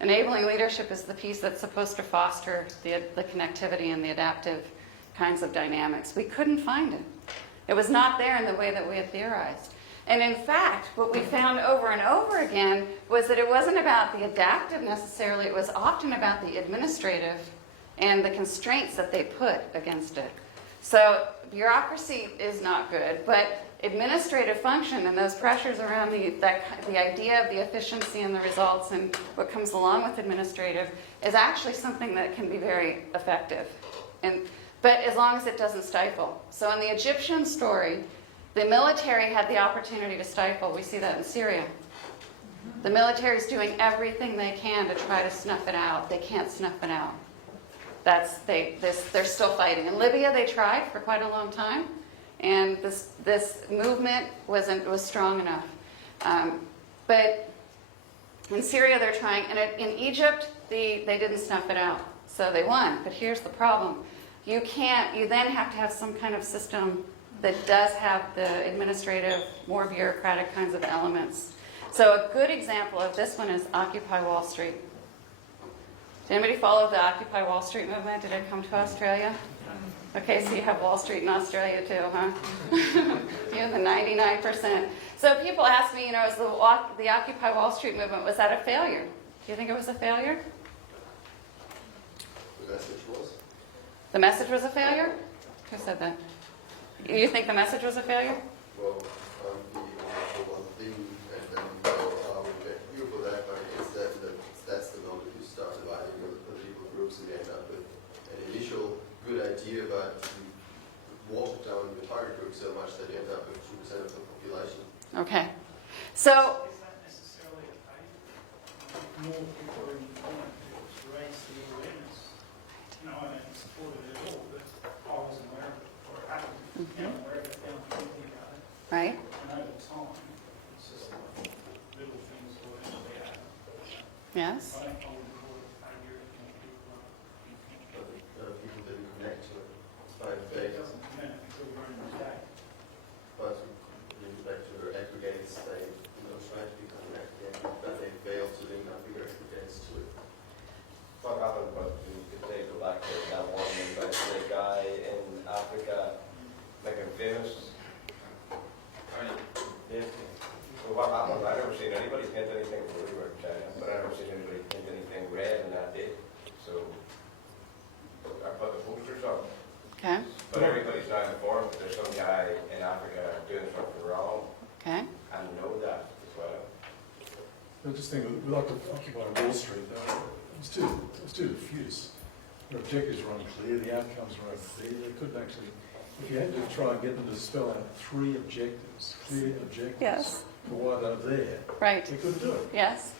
Enabling leadership is the piece that's supposed to foster the connectivity and the adaptive kinds of dynamics. We couldn't find it. It was not there in the way that we had theorized. And in fact, what we found over and over again was that it wasn't about the adaptive necessarily, it was often about the administrative and the constraints that they put against it. So bureaucracy is not good, but administrative function and those pressures around the idea of the efficiency and the results and what comes along with administrative is actually something that can be very effective. But as long as it doesn't stifle. So in the Egyptian story, the military had the opportunity to stifle. We see that in Syria. The military is doing everything they can to try to snuff it out. They can't snuff it out. They're still fighting. In Libya, they tried for quite a long time. And this movement was strong enough. But in Syria, they're trying. And in Egypt, they didn't snuff it out. So they won. But here's the problem. You then have to have some kind of system that does have the administrative, more bureaucratic kinds of elements. So a good example of this one is Occupy Wall Street. Did anybody follow the Occupy Wall Street movement? Did it come to Australia? Okay, so you have Wall Street in Australia too, huh? You have the 99%. So people ask me, is the Occupy Wall Street movement, was that a failure? Do you think it was a failure? The message was? The message was a failure? Who said that? You think the message was a failure? Well, the one thing, and then I would get you for that, but is that's the moment you start dividing the political groups and you end up with an initial good idea, but you water down your target group so much that you end up with 2% of the population. Okay. So, is that necessarily a failure? More people are informed to raise the awareness. I don't support it at all, but I wasn't aware of it before it happened. Now I'm aware of it, now I'm thinking about it. right? And over time, it's just like little things will actually happen. Yes? I wouldn't call it a failure if people are informed. But people didn't connect to it. It's by It faith. doesn't connect until we're in the day. But link back to their aggregates, they try to become an aggregate, but they fail to link up bigger aggregates to it. What happened, but if they go back to that one about the guy in Africa making famous? Yeah. So what happened? I've never seen anybody paint anything blue or China, but I've never seen anybody paint anything red in that day. So I put the posters up. Okay. But everybody's now informed that there's some guy in Africa doing something wrong Okay. and know that as well. I just think with Occupy Wall Street, it's too diffuse. The objectives were unclear, the outcomes were unclear. They couldn't actually, if you had to try and get them to spell out three objectives, clear objectives Yes. for why they're there, Right. they couldn't do it. Yes.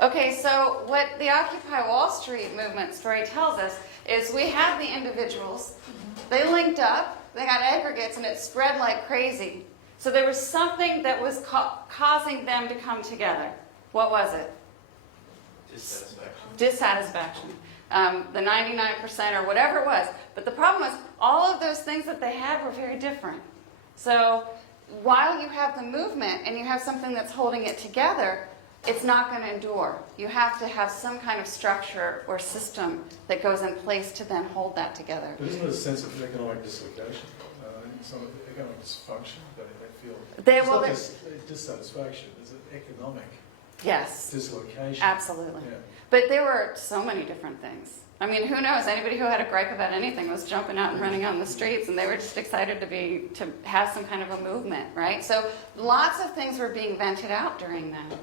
Okay, so what the Occupy Wall Street movement story tells us is we have the individuals, they linked up, they got aggregates, and it spread like crazy. So there was something that was causing them to come together. What was it? Dissatisfaction. Dissatisfaction. The 99% or whatever it was. But the problem was all of those things that they had were very different. So while you have the movement and you have something that's holding it together, it's not going to endure. You have to have some kind of structure or system that goes in place to then hold that together. But isn't there a sense of economic dislocation, some economic dysfunction that they feel? They- well, it's not just dissatisfaction, it's an economic Yes, dislocation. absolutely. Yeah. But there were so many different things. I mean, who knows? Anybody who had a gripe about anything was jumping out and running on the streets, and they were just excited to have some kind of a movement, right? So lots of things were being vented out during that.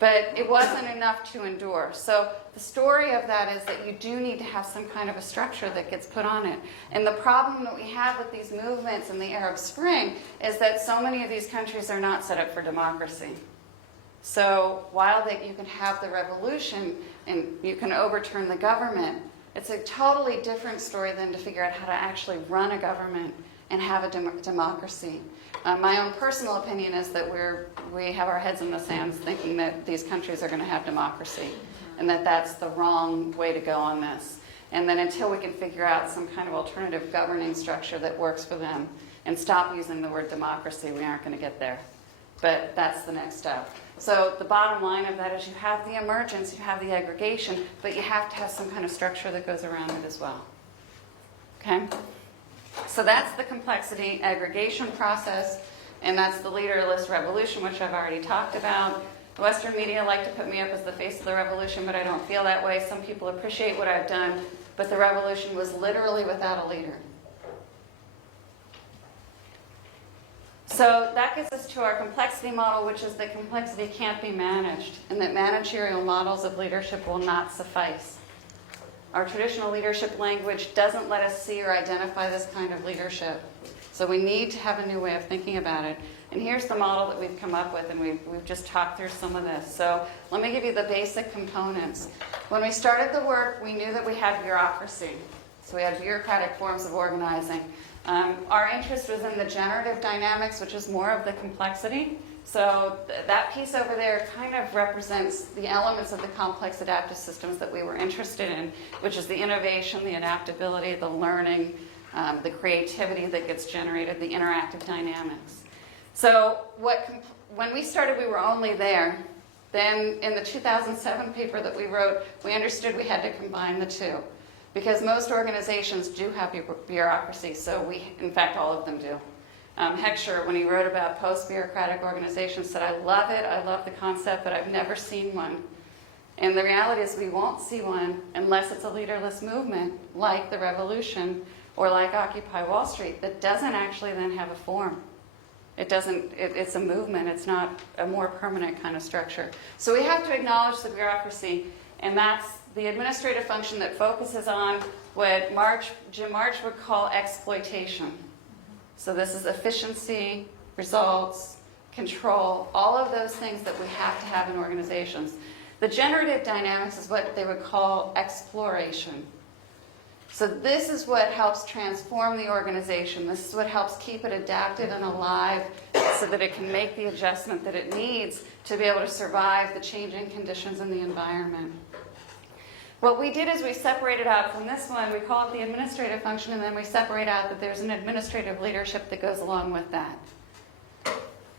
But it wasn't enough to endure. So the story of that is that you do need to have some kind of a structure that gets put on it. And the problem that we have with these movements in the Arab Spring is that so many of these countries are not set up for democracy. So while you can have the revolution and you can overturn the government, it's a totally different story than to figure out how to actually run a government and have a democracy. My own personal opinion is that we have our heads in the sands thinking that these countries are going to have democracy and that that's the wrong way to go on this. And then until we can figure out some kind of alternative governing structure that works for them and stop using the word democracy, we aren't going to get there. But that's the next step. So the bottom line of that is you have the emergence, you have the aggregation, but you have to have some kind of structure that goes around it as well. Okay? So that's the complexity aggregation process, and that's the leaderless revolution, which I've already talked about. The Western media like to put me up as the face of the revolution, but I don't feel that way. Some people appreciate what I've done, but the revolution was literally without a leader. So that gets us to our complexity model, which is that complexity can't be managed, and that managerial models of leadership will not suffice. Our traditional leadership language doesn't let us see or identify this kind of leadership. So we need to have a new way of thinking about it. And here's the model that we've come up with, and we've just talked through some of this. So let me give you the basic components. When we started the work, we knew that we had bureaucracy. So we had bureaucratic forms of organizing. Our interest was in the generative dynamics, which is more of the complexity. So that piece over there kind of represents the elements of the complex adaptive systems that we were interested in, which is the innovation, the adaptability, the learning, the creativity that gets generated, the interactive dynamics. So when we started, we were only there. Then in the 2007 paper that we wrote, we understood we had to combine the two. Because most organizations do have bureaucracy, so in fact, all of them do. Heckscher, when he wrote about post-bureaucratic organizations, said, I love it, I love the concept, but I've never seen one. And the reality is we won't see one unless it's a leaderless movement, like the revolution, or like Occupy Wall Street, that doesn't actually then have a form. It's a movement, it's not a more permanent kind of structure. So we have to acknowledge the bureaucracy, and that's the administrative function that focuses on what Jim March would call exploitation. So this is efficiency, results, control, all of those things that we have to have in organizations. The generative dynamics is what they would call exploration. So this is what helps transform the organization. This is what helps keep it adapted and alive so that it can make the adjustment that it needs to be able to survive the changing conditions in the environment. What we did is we separated out from this one, we call it the administrative function, and then we separate out that there's an administrative leadership that goes along with that.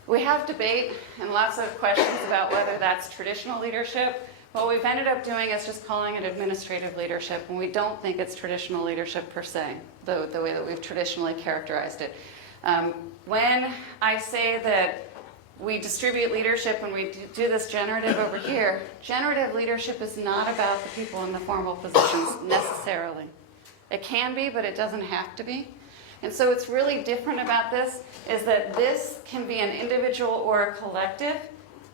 We have debate and lots of questions about whether that's traditional leadership. What we've ended up doing is just calling it administrative leadership, and we don't think it's traditional leadership per se, the way that we've traditionally characterized it. When I say that we distribute leadership and we do this generative over here, generative leadership is not about the people in the formal positions necessarily. It can be, but it doesn't have to be. And so what's really different about this is that this can be an individual or a collective,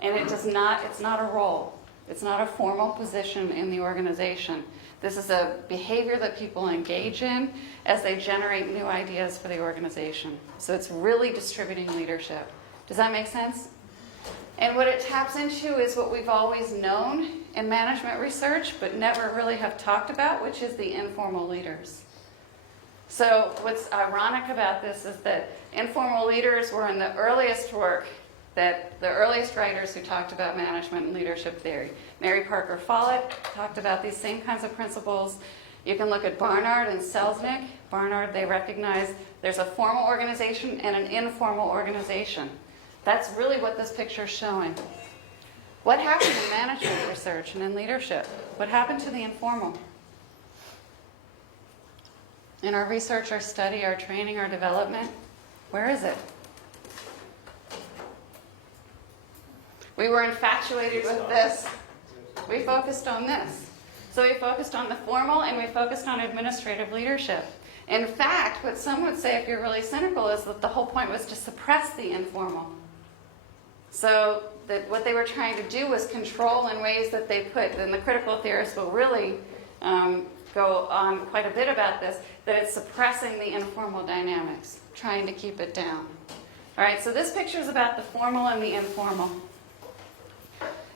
and it's not a role. It's not a formal position in the organization. This is a behavior that people engage in as they generate new ideas for the organization. So it's really distributing leadership. Does that make sense? And what it taps into is what we've always known in management research, but never really have talked about, which is the informal leaders. So what's ironic about this is that informal leaders were in the earliest work, that the earliest writers who talked about management and leadership theory. Mary Parker Follett talked about these same kinds of principles. You can look at Barnard and Selznick. Barnard, they recognize there's a formal organization and an informal organization. That's really what this picture is showing. What happened in management research and in leadership? What happened to the informal? In our research, our study, our training, our development, where is it? We were infatuated with this. We focused on this. So we focused on the formal and we focused on administrative leadership. In fact, what some would say, if you're really cynical, is that the whole point was to suppress the informal. So that what they were trying to do was control in ways that they put, and the critical theorists will really go on quite a bit about this, that it's suppressing the informal dynamics, trying to keep it down. All right, so this picture is about the formal and the informal,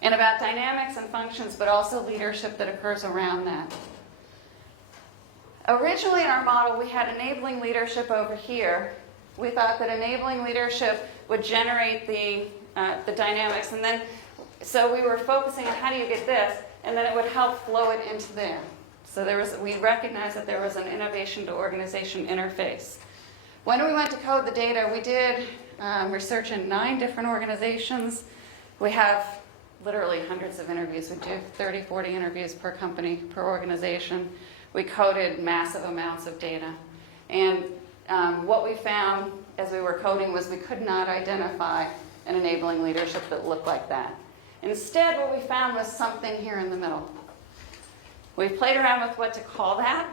and about dynamics and functions, but also leadership that occurs around that. Originally in our model, we had enabling leadership over here. We thought that enabling leadership would generate the dynamics, and then, so we were focusing on how do you get this, and then it would help flow it into there. So we recognized that there was an innovation to organization interface. When we went to code the data, we did research in 9 different organizations. We have literally hundreds of interviews. We do 30, 40 interviews per company, per organization. We coded massive amounts of data. And what we found as we were coding was we could not identify an enabling leadership that looked like that. Instead, what we found was something here in the middle. We've played around with what to call that.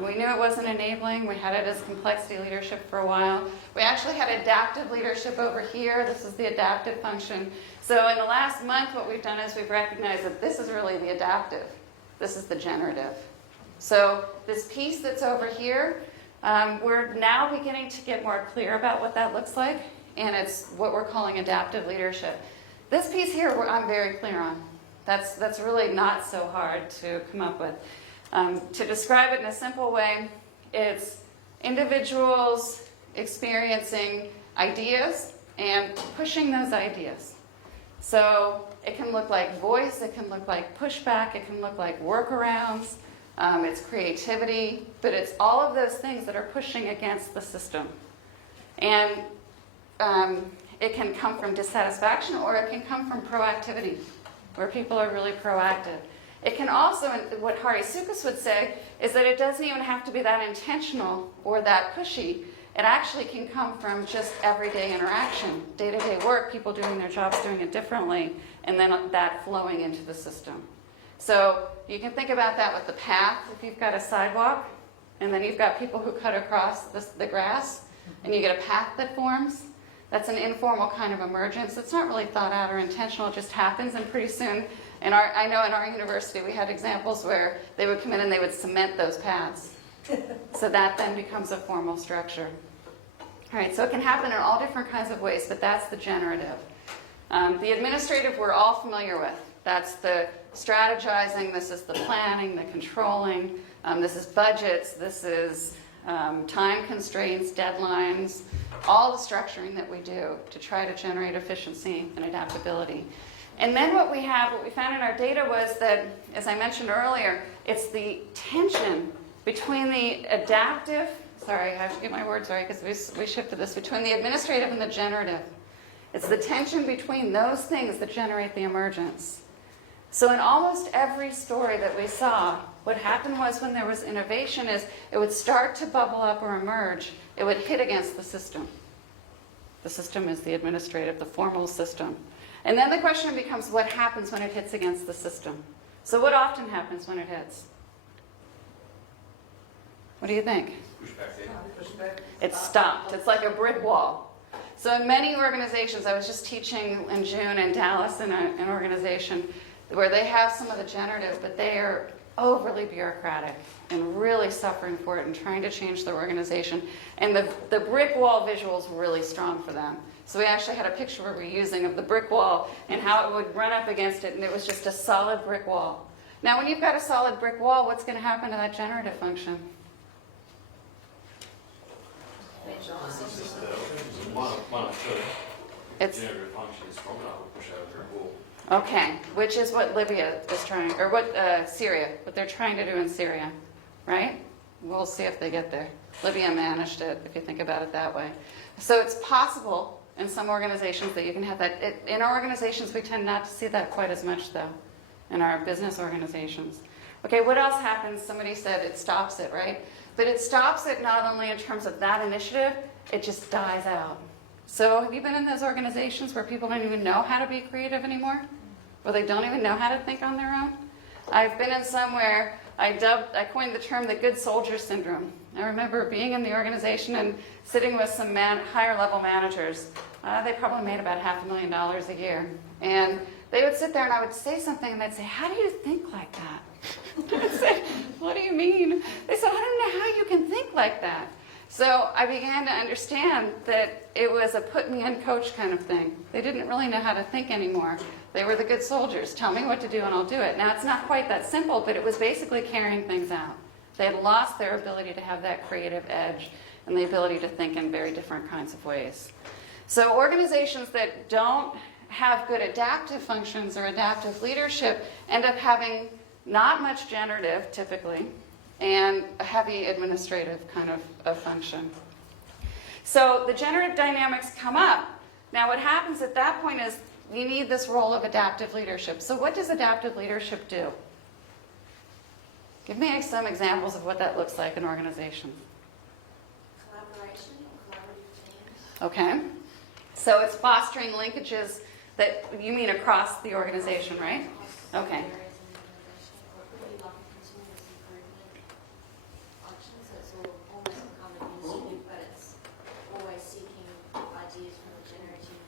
We knew it wasn't enabling. We had it as complexity leadership for a while. We actually had adaptive leadership over here. This is the adaptive function. So in the last month, what we've done is we've recognized that this is really the adaptive. This is the generative. So this piece that's over here, we're now beginning to get more clear about what that looks like, and it's what we're calling adaptive leadership. This piece here, I'm very clear on. That's really not so hard to come up with. To describe it in a simple way, it's individuals experiencing ideas and pushing those ideas. So it can look like voice, it can look like pushback, it can look like workarounds, it's creativity, but it's all of those things that are pushing against the system. And it can come from dissatisfaction, or it can come from proactivity, where people are really proactive. It can also, what Hari Sukas would say, is that it doesn't even have to be that intentional or that pushy. It actually can come from just everyday interaction, day-to-day work, people doing their jobs, doing it differently, and then that flowing into the system. So you can think about that with the path. If you've got a sidewalk, and then you've got people who cut across the grass, and you get a path that forms, that's an informal kind of emergence. It's not really thought out or intentional, it just happens, and pretty soon, I know in our university we had examples where they would come in and they would cement those paths. So that then becomes a formal structure. All right, so it can happen in all different kinds of ways, but that's the generative. The administrative we're all familiar with. That's the strategizing, this is the planning, the controlling, this is budgets, this is time constraints, deadlines, all the structuring that we do to try to generate efficiency and adaptability. And then what we found in our data was that, as I mentioned earlier, it's the tension between the adaptive, sorry, I have to get my words right because we shifted this, between the administrative and the generative. It's the tension between those things that generate the emergence. So in almost every story that we saw, what happened was when there was innovation is it would start to bubble up or emerge, it would hit against the system. The system is the administrative, the formal system. And then the question becomes what happens when it hits against the system? So what often happens when it hits? What do you think? It's stopped. It's like a brick wall. So in many organizations, I was just teaching in June in Dallas in an organization where they have some of the generative, but they are overly bureaucratic and really suffering for it and trying to change their organization. And the brick wall visual is really strong for them. So we actually had a picture we were using of the brick wall and how it would run up against it, and it was just a solid brick wall. Now, when you've got a solid brick wall, what's going to happen to that generative function? One of two. It's Generative function is strong enough to push over a wall. okay, which is what Libya is trying, or what Syria, what they're trying to do in Syria, right? We'll see if they get there. Libya managed it, if you think about it that way. So it's possible in some organizations that you can have that. In our organizations, we tend not to see that quite as much, though, in our business organizations. Okay, what else happens? Somebody said it stops it, right? But it stops it not only in terms of that initiative, it just dies out. So have you been in those organizations where people don't even know how to be creative anymore? Where they don't even know how to think on their own? I've been in some where I coined the term the good soldier syndrome. I remember being in the organization and sitting with some higher level managers. They probably made about $500,000 a year. And they would sit there and I would say something and they'd say, "How do you think like that?" I'd say, "What do you mean?" They said, "I don't know how you can think like that." So I began to understand that it was a put me in coach kind of thing. They didn't really know how to think anymore. They were the good soldiers. Tell me what to do and I'll do it. Now it's not quite that simple, but it was basically carrying things out. They had lost their ability to have that creative edge and the ability to think in very different kinds of ways. So organizations that don't have good adaptive functions or adaptive leadership end up having not much generative, typically, and a heavy administrative kind of function. So the generative dynamics come up. Now what happens at that point is you need this role of adaptive leadership. So what does adaptive leadership do? Give me some examples of what that looks like in organizations. Collaboration or collaborative teams. Okay. So it's fostering linkages that you mean across the organization, right? Okay. Areas in the organization, or it could be like a continuous improvement function, so it's almost kind of initiative, but it's always seeking ideas from the generative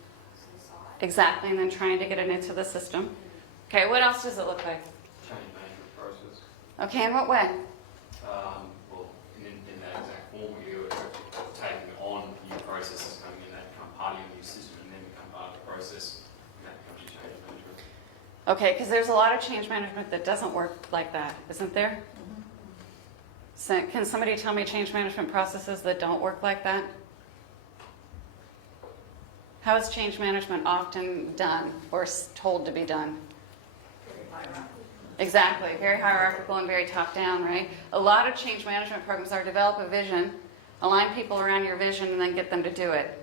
side. Exactly, and then trying to get it into the system. Okay, what else does it look like? Change management process. Okay, in what way? Well, in that exact form, you're taking on new processes coming in that become part of your new system and then become part of the process, and that becomes your change management. Okay, because there's a lot of change management that doesn't work like that, isn't there? So can somebody tell me change management processes that don't work like that? How is change management often done or told to be done? Exactly, very hierarchical and very top-down, right? A lot of change management programs are develop a vision, align people around your vision, and then get them to do it.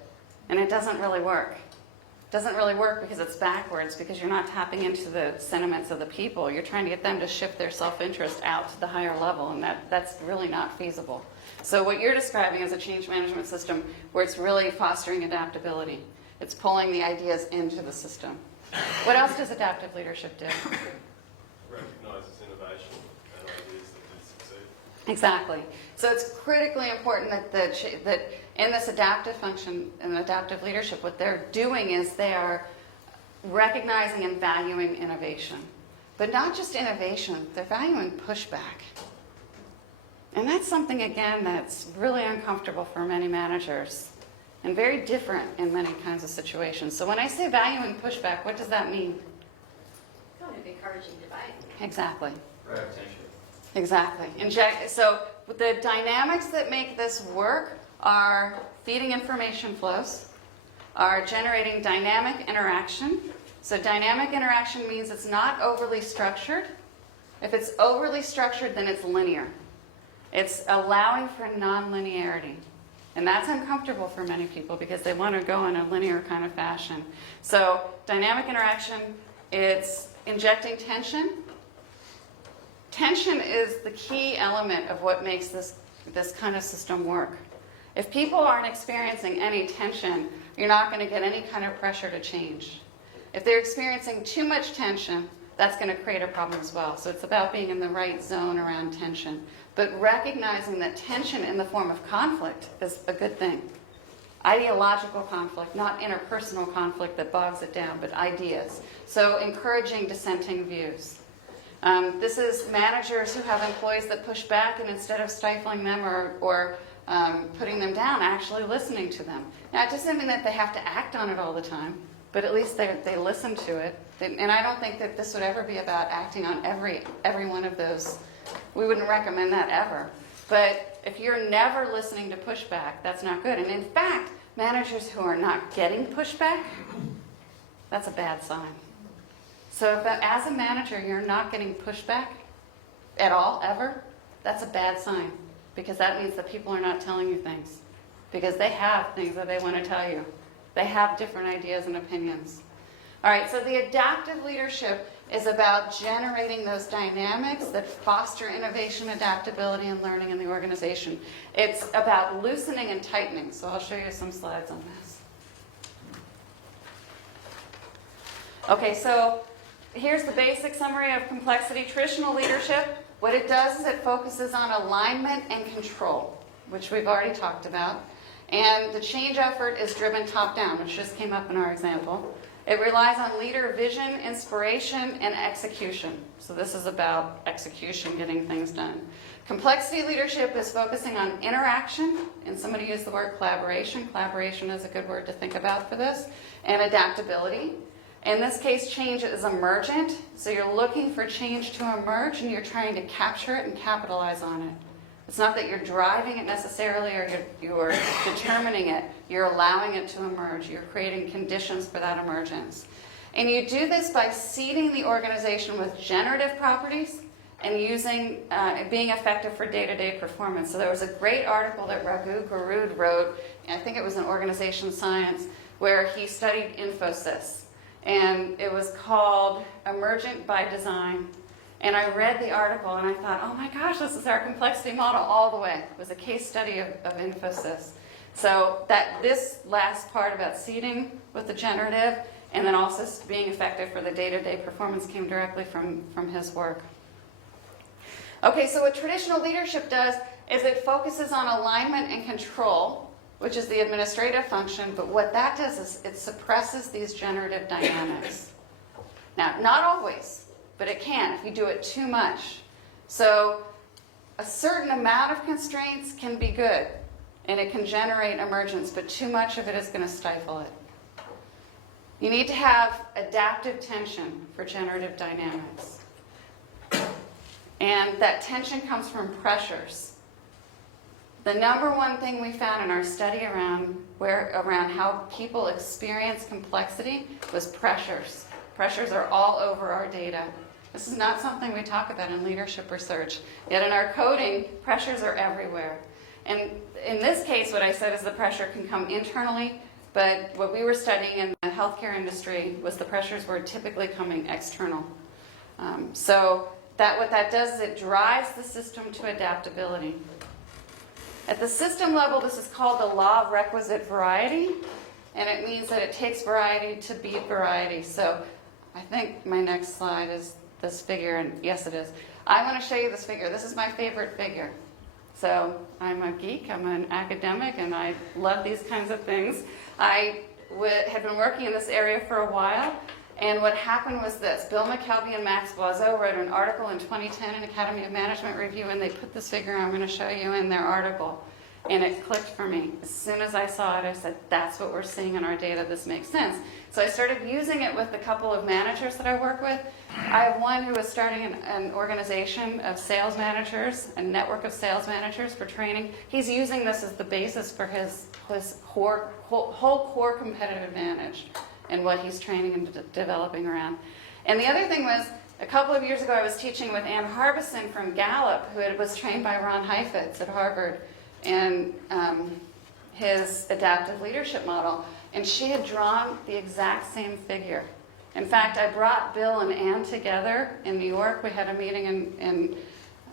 And it doesn't really work. It doesn't really work because it's backwards, because you're not tapping into the sentiments of the people. You're trying to get them to shift their self-interest out to the higher level, and that's really not feasible. So what you're describing is a change management system where it's really fostering adaptability. It's pulling the ideas into the system. What else does adaptive leadership do? Recognises innovation and ideas that can succeed. Exactly. So it's critically important that in this adaptive function and adaptive leadership, what they're doing is they are recognizing and valuing innovation. But not just innovation, they're valuing pushback. And that's something, again, that's really uncomfortable for many managers and very different in many kinds of situations. So when I say valuing pushback, what does that mean? Kind of encouraging debate. Exactly. Attention. Exactly. So the dynamics that make this work are feeding information flows, are generating dynamic interaction. So dynamic interaction means it's not overly structured. If it's overly structured, then it's linear. It's allowing for non-linearity. And that's uncomfortable for many people because they want to go in a linear kind of fashion. So dynamic interaction, it's injecting tension. Tension is the key element of what makes this kind of system work. If people aren't experiencing any tension, you're not going to get any kind of pressure to change. If they're experiencing too much tension, that's going to create a problem as well. So it's about being in the right zone around tension. But recognizing that tension in the form of conflict is a good thing. Ideological conflict, not interpersonal conflict that bogs it down, but ideas. So encouraging dissenting views. This is managers who have employees that push back, and instead of stifling them or putting them down, actually listening to them. Now, it doesn't mean that they have to act on it all the time, but at least they listen to it. And I don't think that this would ever be about acting on every one of those. We wouldn't recommend that ever. But if you're never listening to pushback, that's not good. And in fact, managers who are not getting pushback, that's a bad sign. So if as a manager you're not getting pushback at all, ever, that's a bad sign. Because that means that people are not telling you things. Because they have things that they want to tell you. They have different ideas and opinions. All right, so the adaptive leadership is about generating those dynamics that foster innovation, adaptability, and learning in the organization. It's about loosening and tightening. So I'll show you some slides on this. Okay, so here's the basic summary of complexity. Traditional leadership, what it does is it focuses on alignment and control, which we've already talked about. And the change effort is driven top-down, which just came up in our example. It relies on leader vision, inspiration, and execution. So this is about execution, getting things done. Complexity leadership is focusing on interaction, and somebody used the word collaboration. Collaboration is a good word to think about for this. And adaptability. In this case, change is emergent. So you're looking for change to emerge, and you're trying to capture it and capitalize on it. It's not that you're driving it necessarily or you're determining it. You're allowing it to emerge. You're creating conditions for that emergence. And you do this by seeding the organization with generative properties and being effective for day-to-day performance. So there was a great article that Raghu Garud wrote, I think it was in Organization Science, where he studied Infosys. And it was called Emergent by Design. And I read the article and I thought, oh my gosh, this is our complexity model all the way. It was a case study of Infosys. So this last part about seeding with the generative and then also being effective for the day-to-day performance came directly from his work. Okay, so what traditional leadership does is it focuses on alignment and control, which is the administrative function, but what that does is it suppresses these generative dynamics. Now, not always. But it can if you do it too much. So a certain amount of constraints can be good, and it can generate emergence, but too much of it is going to stifle it. You need to have adaptive tension for generative dynamics. And that tension comes from pressures. The number one thing we found in our study around how people experience complexity was pressures. Pressures are all over our data. This is not something we talk about in leadership research. Yet in our coding, pressures are everywhere. And in this case, what I said is the pressure can come internally, but what we were studying in the healthcare industry was the pressures were typically coming external. So what that does is it drives the system to adaptability. At the system level, this is called the law of requisite variety, and it means that it takes variety to beat variety. So I think my next slide is this figure, and yes it is. I want to show you this figure. This is my favorite figure. So I'm a geek, I'm an academic, and I love these kinds of things. I had been working in this area for a while, and what happened was this. Bill McKelvey and Max Boiseau wrote an article in 2010 in Academy of Management Review, and they put this figure I'm going to show you in their article. And it clicked for me. As soon as I saw it, I said, that's what we're seeing in our data. This makes sense. So I started using it with a couple of managers that I work with. I have one who is starting an organization of sales managers, a network of sales managers for training. He's using this as the basis for his whole core competitive advantage and what he's training and developing around. And the other thing was, a couple of years ago, I was teaching with Ann Harbison from Gallup, who was trained by Ron Heifetz at Harvard, and his adaptive leadership model, and she had drawn the exact same figure. In fact, I brought Bill and Ann together in New York. We had a meeting in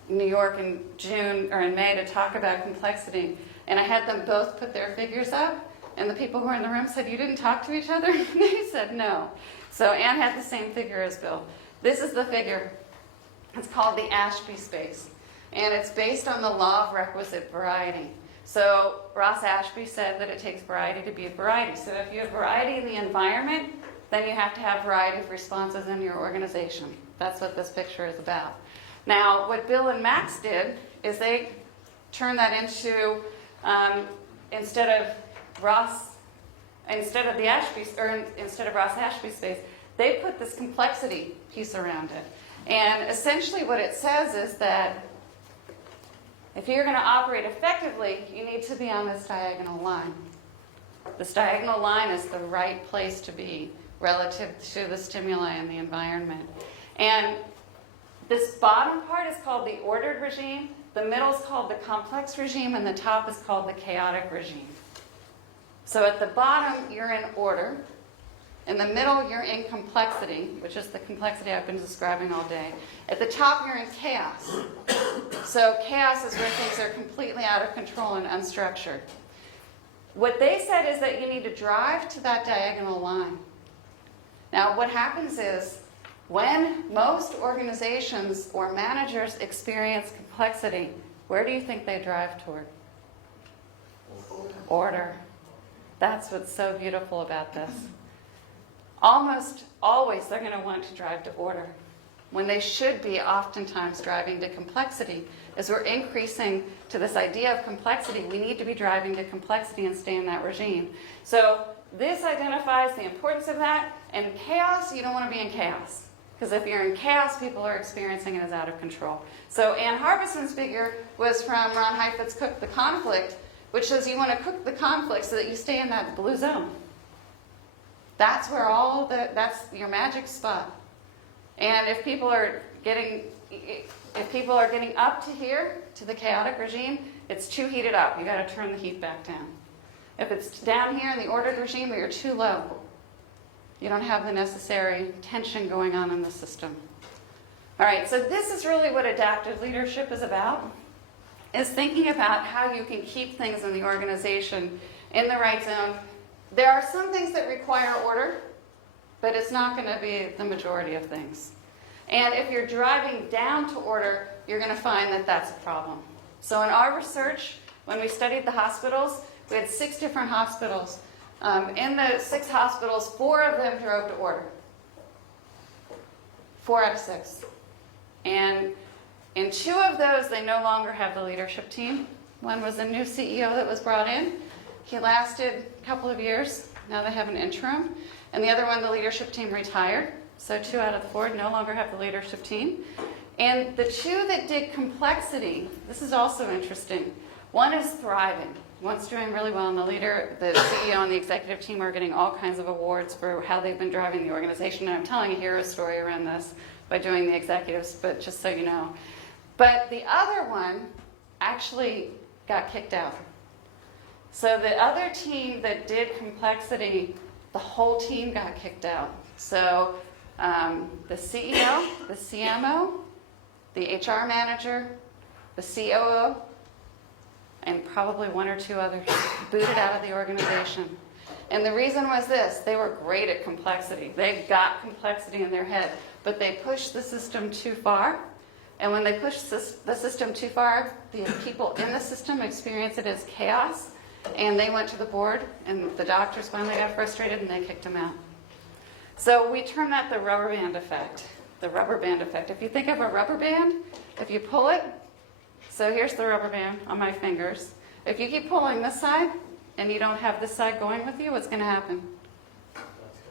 New York in May to talk about complexity, and I had them both put their figures up, and the people who were in the room said, "You didn't talk to each other?" They said no. So Ann had the same figure as Bill. This is the figure. It's called the Ashby space. And it's based on the law of requisite variety. So Ross Ashby said that it takes variety to beat variety. So if you have variety in the environment, then you have to have variety of responses in your organization. That's what this picture is about. Now, what Bill and Max did is they turned that into, instead of Ross Ashby space, they put this complexity piece around it. And essentially what it says is that if you're going to operate effectively, you need to be on this diagonal line. This diagonal line is the right place to be relative to the stimuli in the environment. And this bottom part is called the ordered regime, the middle is called the complex regime, and the top is called the chaotic regime. So at the bottom, you're in order. In the middle, you're in complexity, which is the complexity I've been describing all day. At the top, you're in chaos. So chaos is where things are completely out of control and unstructured. What they said is that you need to drive to that diagonal line. Now, what happens is when most organizations or managers experience complexity, where do you think they drive toward? Order. That's what's so beautiful about this. Almost always they're going to want to drive to order, when they should be oftentimes driving to complexity. As we're increasing to this idea of complexity, we need to be driving to complexity and stay in that regime. So this identifies the importance of that. And chaos, you don't want to be in chaos. Because if you're in chaos, people are experiencing it as out of control. So Ann Harbison's figure was from Ron Heifetz's Cook the Conflict, which says you want to cook the conflict so that you stay in that blue zone. That's where that's your magic spot. And if people are getting up to here, to the chaotic regime, it's too heated up. You got to turn the heat back down. If it's down here in the ordered regime, you're too low. You don't have the necessary tension going on in the system. All right, so this is really what adaptive leadership is about, is thinking about how you can keep things in the organization in the right zone. There are some things that require order, but it's not going to be the majority of things. And if you're driving down to order, you're going to find that that's a problem. So in our research, when we studied the hospitals, we had 6 different hospitals. In the 6 hospitals, 4 of them drove to order. 4 out of 6. And in 2 of those, they no longer have the leadership team. One was a new CEO that was brought in. He lasted a couple of years. Now they have an interim. And the other one, the leadership team retired. So 2 out of the 4 no longer have the leadership team. And the 2 that did complexity, this is also interesting. One is thriving. One's doing really well, and the CEO and the executive team are getting all kinds of awards for how they've been driving the organization. And I'm telling a hero story around this by doing the executives, but just so you know. But the other one actually got kicked out. So the other team that did complexity, the whole team got kicked out. So the CEO, the CMO, the HR manager, the COO, and probably 1 or 2 others booted out of the organization. And the reason was this: they were great at complexity. They got complexity in their head, but they pushed the system too far. And when they pushed the system too far, the people in the system experienced it as chaos. And they went to the board, and the doctors finally got frustrated, and they kicked them out. So we term that the rubber band effect. The rubber band effect. If you think of a rubber band, if you pull it, so here's the rubber band on my fingers. If you keep pulling this side, and you don't have this side going with you, what's going to happen?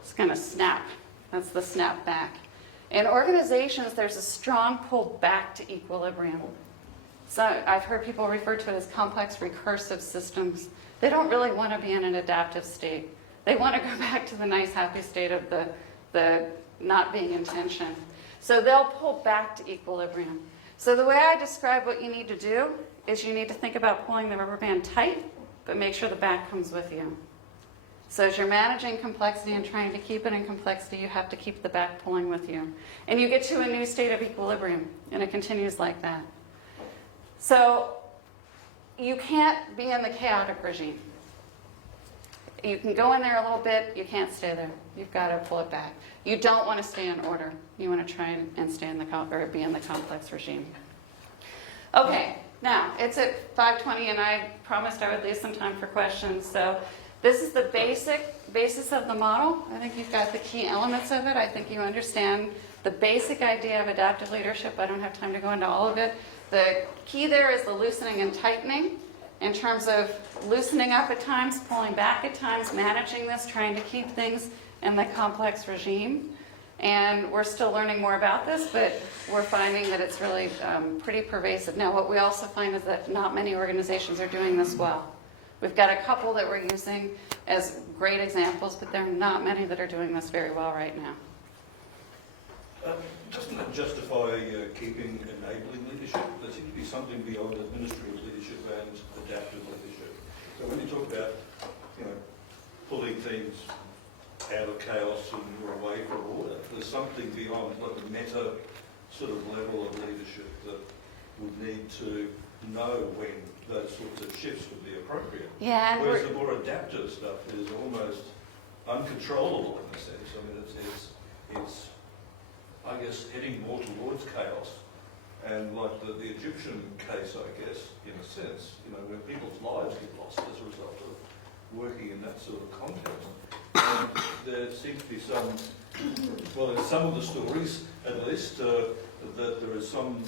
It's going to snap. That's the snap back. In organizations, there's a strong pull back to equilibrium. So I've heard people refer to it as complex recursive systems. They don't really want to be in an adaptive state. They want to go back to the nice, happy state of the not being in tension. So they'll pull back to equilibrium. So the way I describe what you need to do is you need to think about pulling the rubber band tight, but make sure the back comes with you. So as you're managing complexity and trying to keep it in complexity, you have to keep the back pulling with you. And you get to a new state of equilibrium, and it continues like that. So you can't be in the chaotic regime. You can go in there a little bit, you can't stay there. You've got to pull it back. You don't want to stay in order. You want to try and stay in be in the complex regime. Okay, now it's at 5:20, and I promised I would leave some time for questions. So This is the basis of the model. I think you've got the key elements of it. I think you understand the basic idea of adaptive leadership. I don't have time to go into all of it. The key there is the loosening and tightening in terms of loosening up at times, pulling back at times, managing this, trying to keep things in the complex regime. And we're still learning more about this, but we're finding that it's really pretty pervasive. Now, what we also find is that not many organizations are doing this well. We've got a couple that we're using as great examples, but there are not many that are doing this very well right now. Doesn't that justify keeping enabling leadership? There seems to be something beyond administrative leadership and adaptive leadership. So when you talk about, pulling things out of chaos and away from order, there's something beyond like the meta sort of level of leadership that would need to know when those sorts of shifts would be appropriate. Yeah, and whereas the more adaptive stuff is almost uncontrollable in a sense. I mean, it's I guess, heading more towards chaos. And like the Egyptian case, I guess, in a sense, when people's lives get lost as a result of working in that sort of context. And there seems to be some, well, in some of the stories, at least, that there is some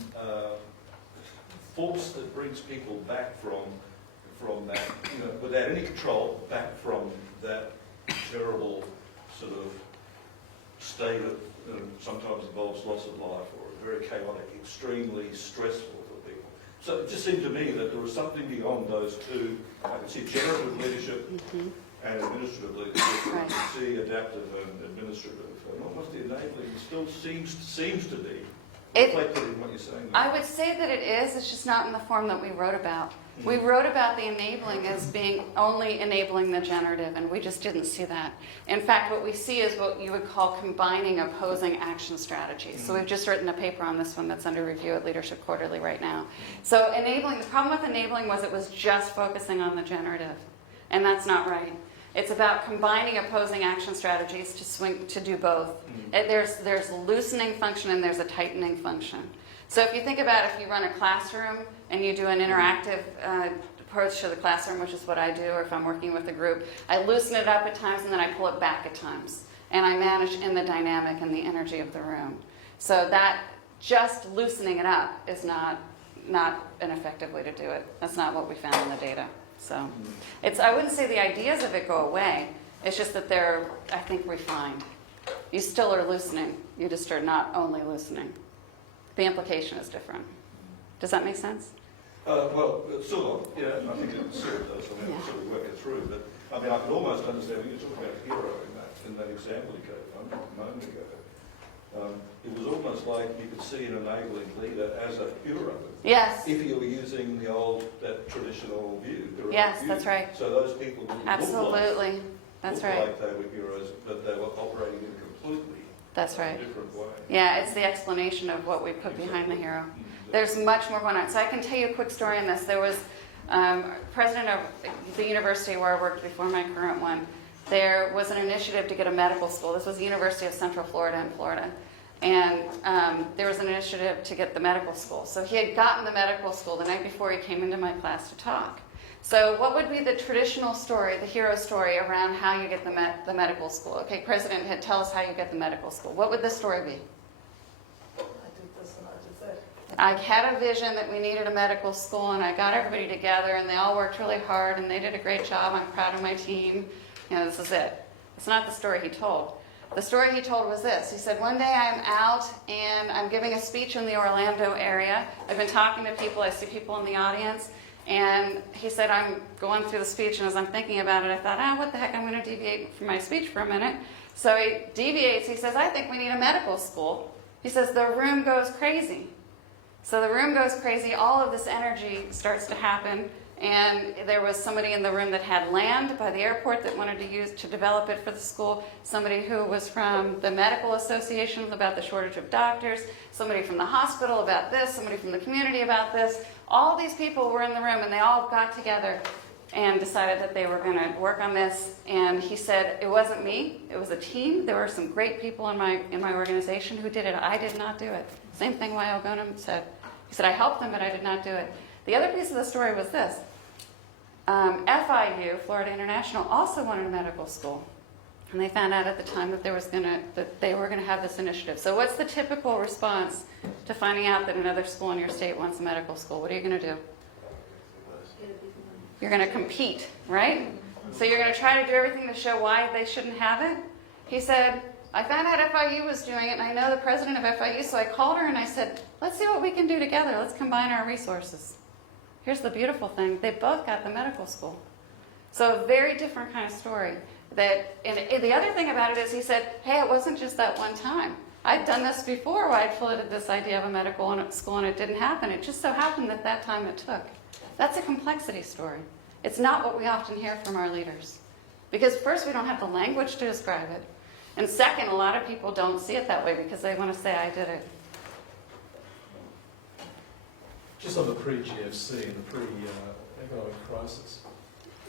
force that brings people back from that, without any control, back from that terrible sort of state that sometimes involves loss of life or very chaotic, extremely stressful for people. So it just seemed to me that there was something beyond those two. I could see generative leadership and administrative leadership. Right. I could see adaptive and administrative. And almost the enabling still seems to be reflected in what you're saying there. I would say that it is. It's just not in the form that we wrote about. We wrote about the enabling as being only enabling the generative, and we just didn't see that. In fact, what we see is what you would call combining opposing action strategies. So we've just written a paper on this one that's under review at Leadership Quarterly right now. So enabling, the problem with enabling was it was just focusing on the generative, and that's not right. It's about combining opposing action strategies to do both. There's loosening function and there's a tightening function. So if you think about if you run a classroom and you do an interactive approach to the classroom, which is what I do, or if I'm working with a group, I loosen it up at times and then I pull it back at times. And I manage in the dynamic and the energy of the room. So that just loosening it up is not an effective way to do it. That's not what we found in the data. So I wouldn't say the ideas of it go away. It's just that they're, I think, refined. You still are loosening. You just are not only loosening. The implication is different. Does that make sense? Well, sort of, yeah, I think it sort of does. I mean, sort of work it through. But, I mean, I could almost understand when you talk about hero in that example you gave a moment ago. It was almost like you could see an enabling leader as a hero. Yes. If you were using that traditional view. Yes, that's right. So those people would Absolutely. look like they were heroes, but they were operating in a completely different way. Yeah, it's the explanation of what we put behind the hero. There's much more going on. So I can tell you a quick story on this. There was president of the university where I worked before my current one. There was an initiative to get a medical school. This was the University of Central Florida in Florida. And there was an initiative to get the medical school. So he had gotten the medical school the night before he came into my class to talk. So what would be the traditional story, the hero story around how you get the medical school? Okay, President, tell us how you get the medical school. What would the story be? I did this and I did that. I had a vision that we needed a medical school, and I got everybody together, and they all worked really hard, and they did a great job. I'm proud of my team. This is it. It's not the story he told. The story he told was this. He said, one day I'm out, and I'm giving a speech in the Orlando area. I've been talking to people. I see people in the audience. And he said, I'm going through the speech, and as I'm thinking about it, I thought, what the heck, I'm going to deviate from my speech for a minute. So he deviates. He says, I think we need a medical school. He says, the room goes crazy. So the room goes crazy. All of this energy starts to happen. And there was somebody in the room that had land by the airport that wanted to develop it for the school, somebody who was from the medical association about the shortage of doctors, somebody from the hospital about this, somebody from the community about this. All these people were in the room, and they all got together and decided that they were going to work on this. And he said, it wasn't me, it was a team. There were some great people in my organization who did it. I did not do it. Same thing Wael Gonum said. He said, I helped them, but I did not do it. The other piece of the story was this. FIU, Florida International, also wanted a medical school. And they found out at the time that they were gonna have this initiative. So what's the typical response to finding out that another school in your state wants a medical school? What are you gonna do? You're gonna compete, right? So you're gonna try to do everything to show why they shouldn't have it. He said, I found out FIU was doing it, and I know the president of FIU, so I called her and I said, let's see what we can do together. Let's combine our resources. Here's the beautiful thing. They both got the medical school. So a very different kind of story. And the other thing about it is he said, hey, it wasn't just that one time. I'd done this before where I'd floated this idea of a medical school and it didn't happen. It just so happened that that time it took. That's a complexity story. It's not what we often hear from our leaders. Because first, we don't have the language to describe it. And second, a lot of people don't see it that way because they want to say, I did it. Just on the pre-GFC and the pre-economic crisis,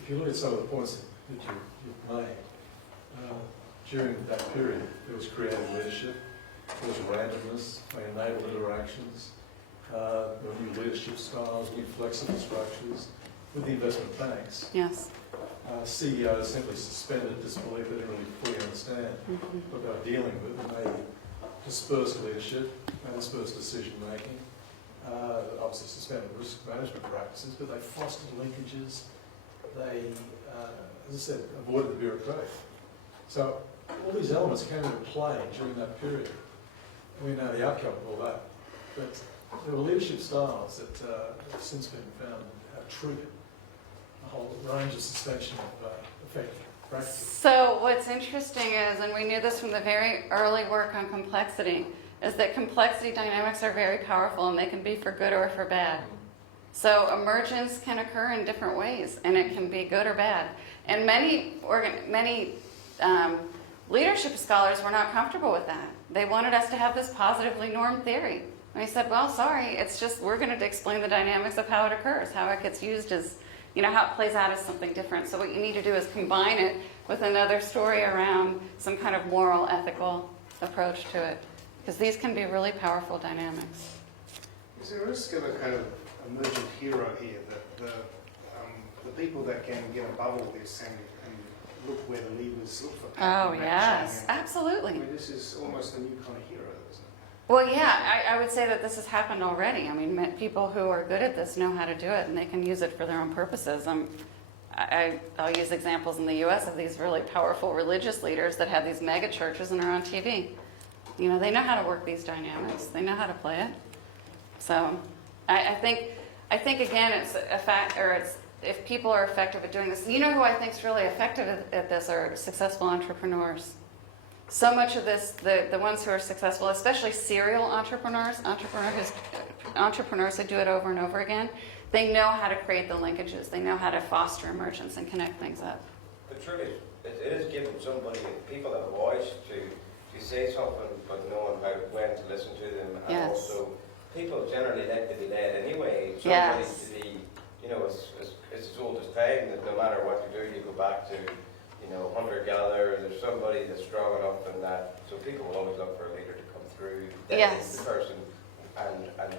if you look at some of the points that you've made, during that period, there was creative leadership, there was randomness, they enabled interactions, there were new leadership styles, new flexible structures. With the investment banks, Yes. CEOs simply suspended disbelief. They didn't really fully understand what they were dealing with, and they dispersed leadership, they dispersed decision-making, obviously suspended risk management practices, but they fostered linkages. They, as I said, avoided the bureaucratic. So all these elements came into play during that period. We know the outcome of all that. But there were leadership styles that have since been found have triggered a whole range of suspension of effective practice. So what's interesting is, and we knew this from the very early work on complexity, is that complexity dynamics are very powerful and they can be for good or for bad. So emergence can occur in different ways and it can be good or bad. And many leadership scholars were not comfortable with that. They wanted us to have this positively normed theory. And I said, well, sorry, it's just, we're going to explain the dynamics of how it occurs, how it gets used as, how it plays out as something different. So what you need to do is combine it with another story around some kind of moral, ethical approach to it. Because these can be really powerful dynamics. Is there a risk of a kind of emergent hero here, that the people that can get above all this and look where the levers look for pattern Oh, matching yes, and- absolutely. I mean, this is almost a new kind of hero, isn't it? Well, yeah, I would say that this has happened already. I mean, people who are good at this know how to do it, and they can use it for their own purposes. I'll use examples in the U.S. of these really powerful religious leaders that have these mega churches and are on TV. They know how to work these dynamics. They know how to play it. So I think again, it's a fact, or it's if people are effective at doing this. Who I think is really effective at this are successful entrepreneurs. So much of this, the ones who are successful, especially serial entrepreneurs who do it over and over again, they know how to create the linkages. They know how to foster emergence and connect things up. But truly, it is giving people a voice to say something, but knowing when to listen to them, and Yes. also people generally like to be led anyway. Somebody Yes. to be, it's as old as time that no matter what you do, you go back to, hunter-gatherer. There's somebody that's strong enough, and that. So people will always look for a leader to come through. That Yes. is the person, and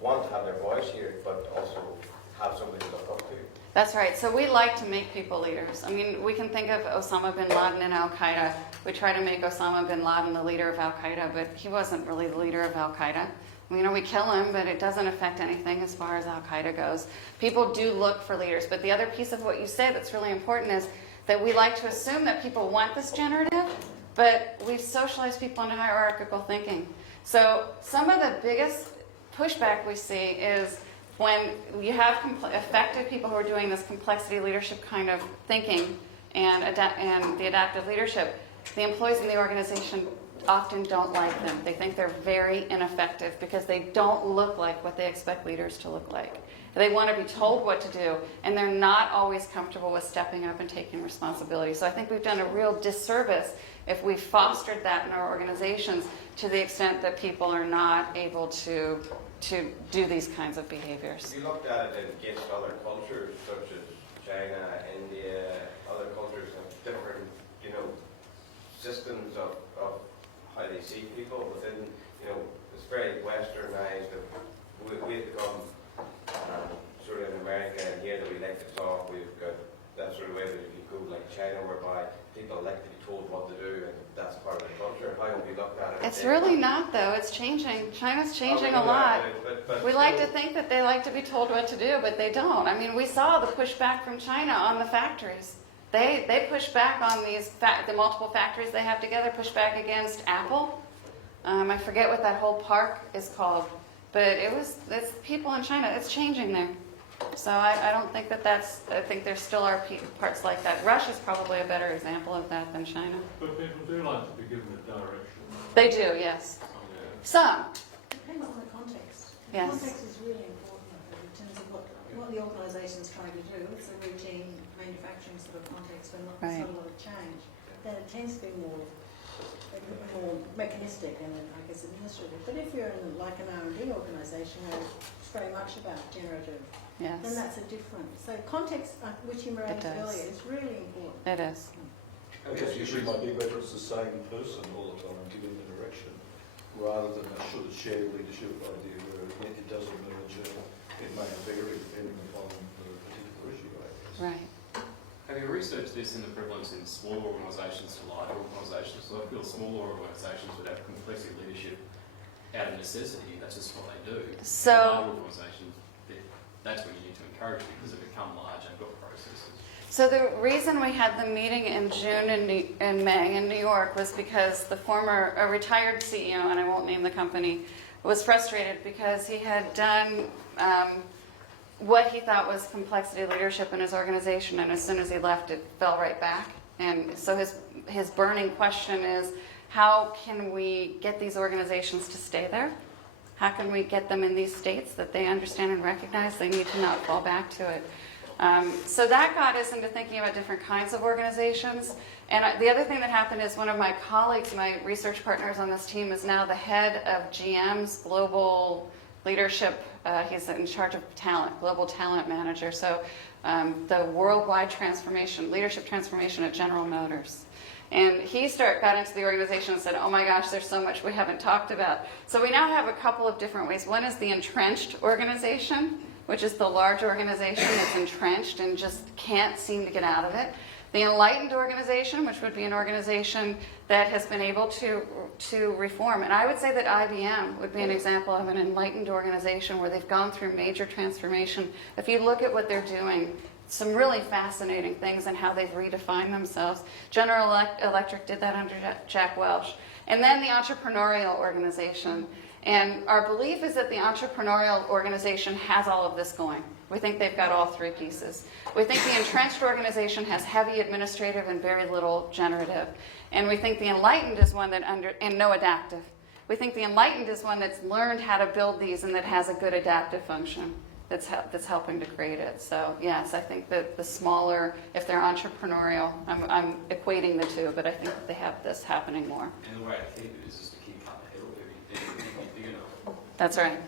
want to have their voice here, but also have somebody to look up to. That's right. So we like to make people leaders. I mean, we can think of Osama bin Laden and Al-Qaeda. We try to make Osama bin Laden the leader of Al-Qaeda, but he wasn't really the leader of Al-Qaeda. We kill him, but it doesn't affect anything as far as Al-Qaeda goes. People do look for leaders. But the other piece of what you say that's really important is that we like to assume that people want this generative, but we've socialized people into hierarchical thinking. So some of the biggest pushback we see is when you have effective people who are doing this complexity leadership kind of thinking and the adaptive leadership, the employees in the organization often don't like them. They think they're very ineffective because they don't look like what they expect leaders to look like. They want to be told what to do, and they're not always comfortable with stepping up and taking responsibility. So I think we've done a real disservice if we've fostered that in our organizations to the extent that people are not able to do these kinds of behaviors. If you looked at it against other cultures, such as China, India, other cultures have different, systems of how they see people within, it's very westernized. We've become sort of in America and here that we like to talk. We've China whereby people like to be told what to do and that's part of the culture. How will we look at it? It's really not, though. It's changing. China's changing a lot. We like to think that they like to be told what to do, but they don't. I mean, we saw the pushback from China on the factories. They push back on the multiple factories they have together, push back against Apple. I forget what that whole park is called, but it's people in China. It's changing there. So I don't think I think there still are parts like that. Russia's probably a better example of that than China. But people do like to be given a direction. They do, yes. Some. Depends on the context. Yes. Context is really important in terms of what the organisation is trying to do. It's a routine manufacturing sort of context where there's not a lot of change. Then it tends to be more mechanistic and I guess administrative. But if you're in like an R&D organisation where it's very much about generative, then that's a different. So context, which you raised earlier, is really important. It is. I guess the issue might be whether it's the same person all the time giving the direction, rather than a sort of shared leadership idea where it does emerge. It may vary depending upon the particular issue, I guess. Right. Have you researched this in the prevalence in smaller organisations to larger organisations? So I feel smaller organisations would have complexity leadership out of necessity. That's just what they do. So, larger organisations, that's when you need to encourage because they become large and got processes. So the reason we had the meeting in June and May in New York was because the former retired CEO, and I won't name the company, was frustrated because he had done what he thought was complexity leadership in his organization, and as soon as he left, it fell right back. And so his burning question is, how can we get these organizations to stay there? How can we get them in these states that they understand and recognize they need to not fall back to it? So that got us into thinking about different kinds of organizations. And the other thing that happened is one of my colleagues, my research partners on this team, is now the head of GM's global leadership. He's in charge of talent, global talent manager. So the worldwide transformation, leadership transformation at General Motors. And he got into the organization and said, oh my gosh, there's so much we haven't talked about. So we now have a couple of different ways. One is the entrenched organization, which is the large organization that's entrenched and just can't seem to get out of it. The enlightened organization, which would be an organization that has been able to reform. And I would say that IBM would be an example of an enlightened organization where they've gone through major transformation. If you look at what they're doing, some really fascinating things and how they've redefined themselves. General Electric did that under Jack Welch. And then the entrepreneurial organization. And our belief is that the entrepreneurial organization has all of this going. We think they've got all three pieces. We think the entrenched organization has heavy administrative and very little generative. And we think the enlightened is one that and no adaptive. We think the enlightened is one that's learned how to build these and that has a good adaptive function that's helping to create it. So yes, I think that the smaller, if they're entrepreneurial, I'm equating the two, but I think that they have this happening more. And the way I keep it is just to keep cutting the head off everything big enough. That's right.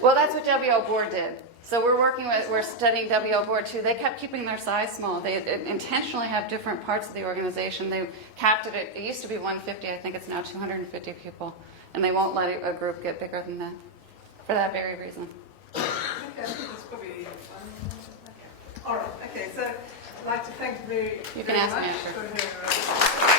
Well, that's what WO Board did. So we're studying WO Board too. They kept keeping their size small. They intentionally have different parts of the organization. They capped it at, it used to be 150, I think it's now 250 people. And they won't let a group get bigger than that for that very reason. Okay, I think that's probably fun. All right, okay, so I'd like to thank Mary You can ask me after. for her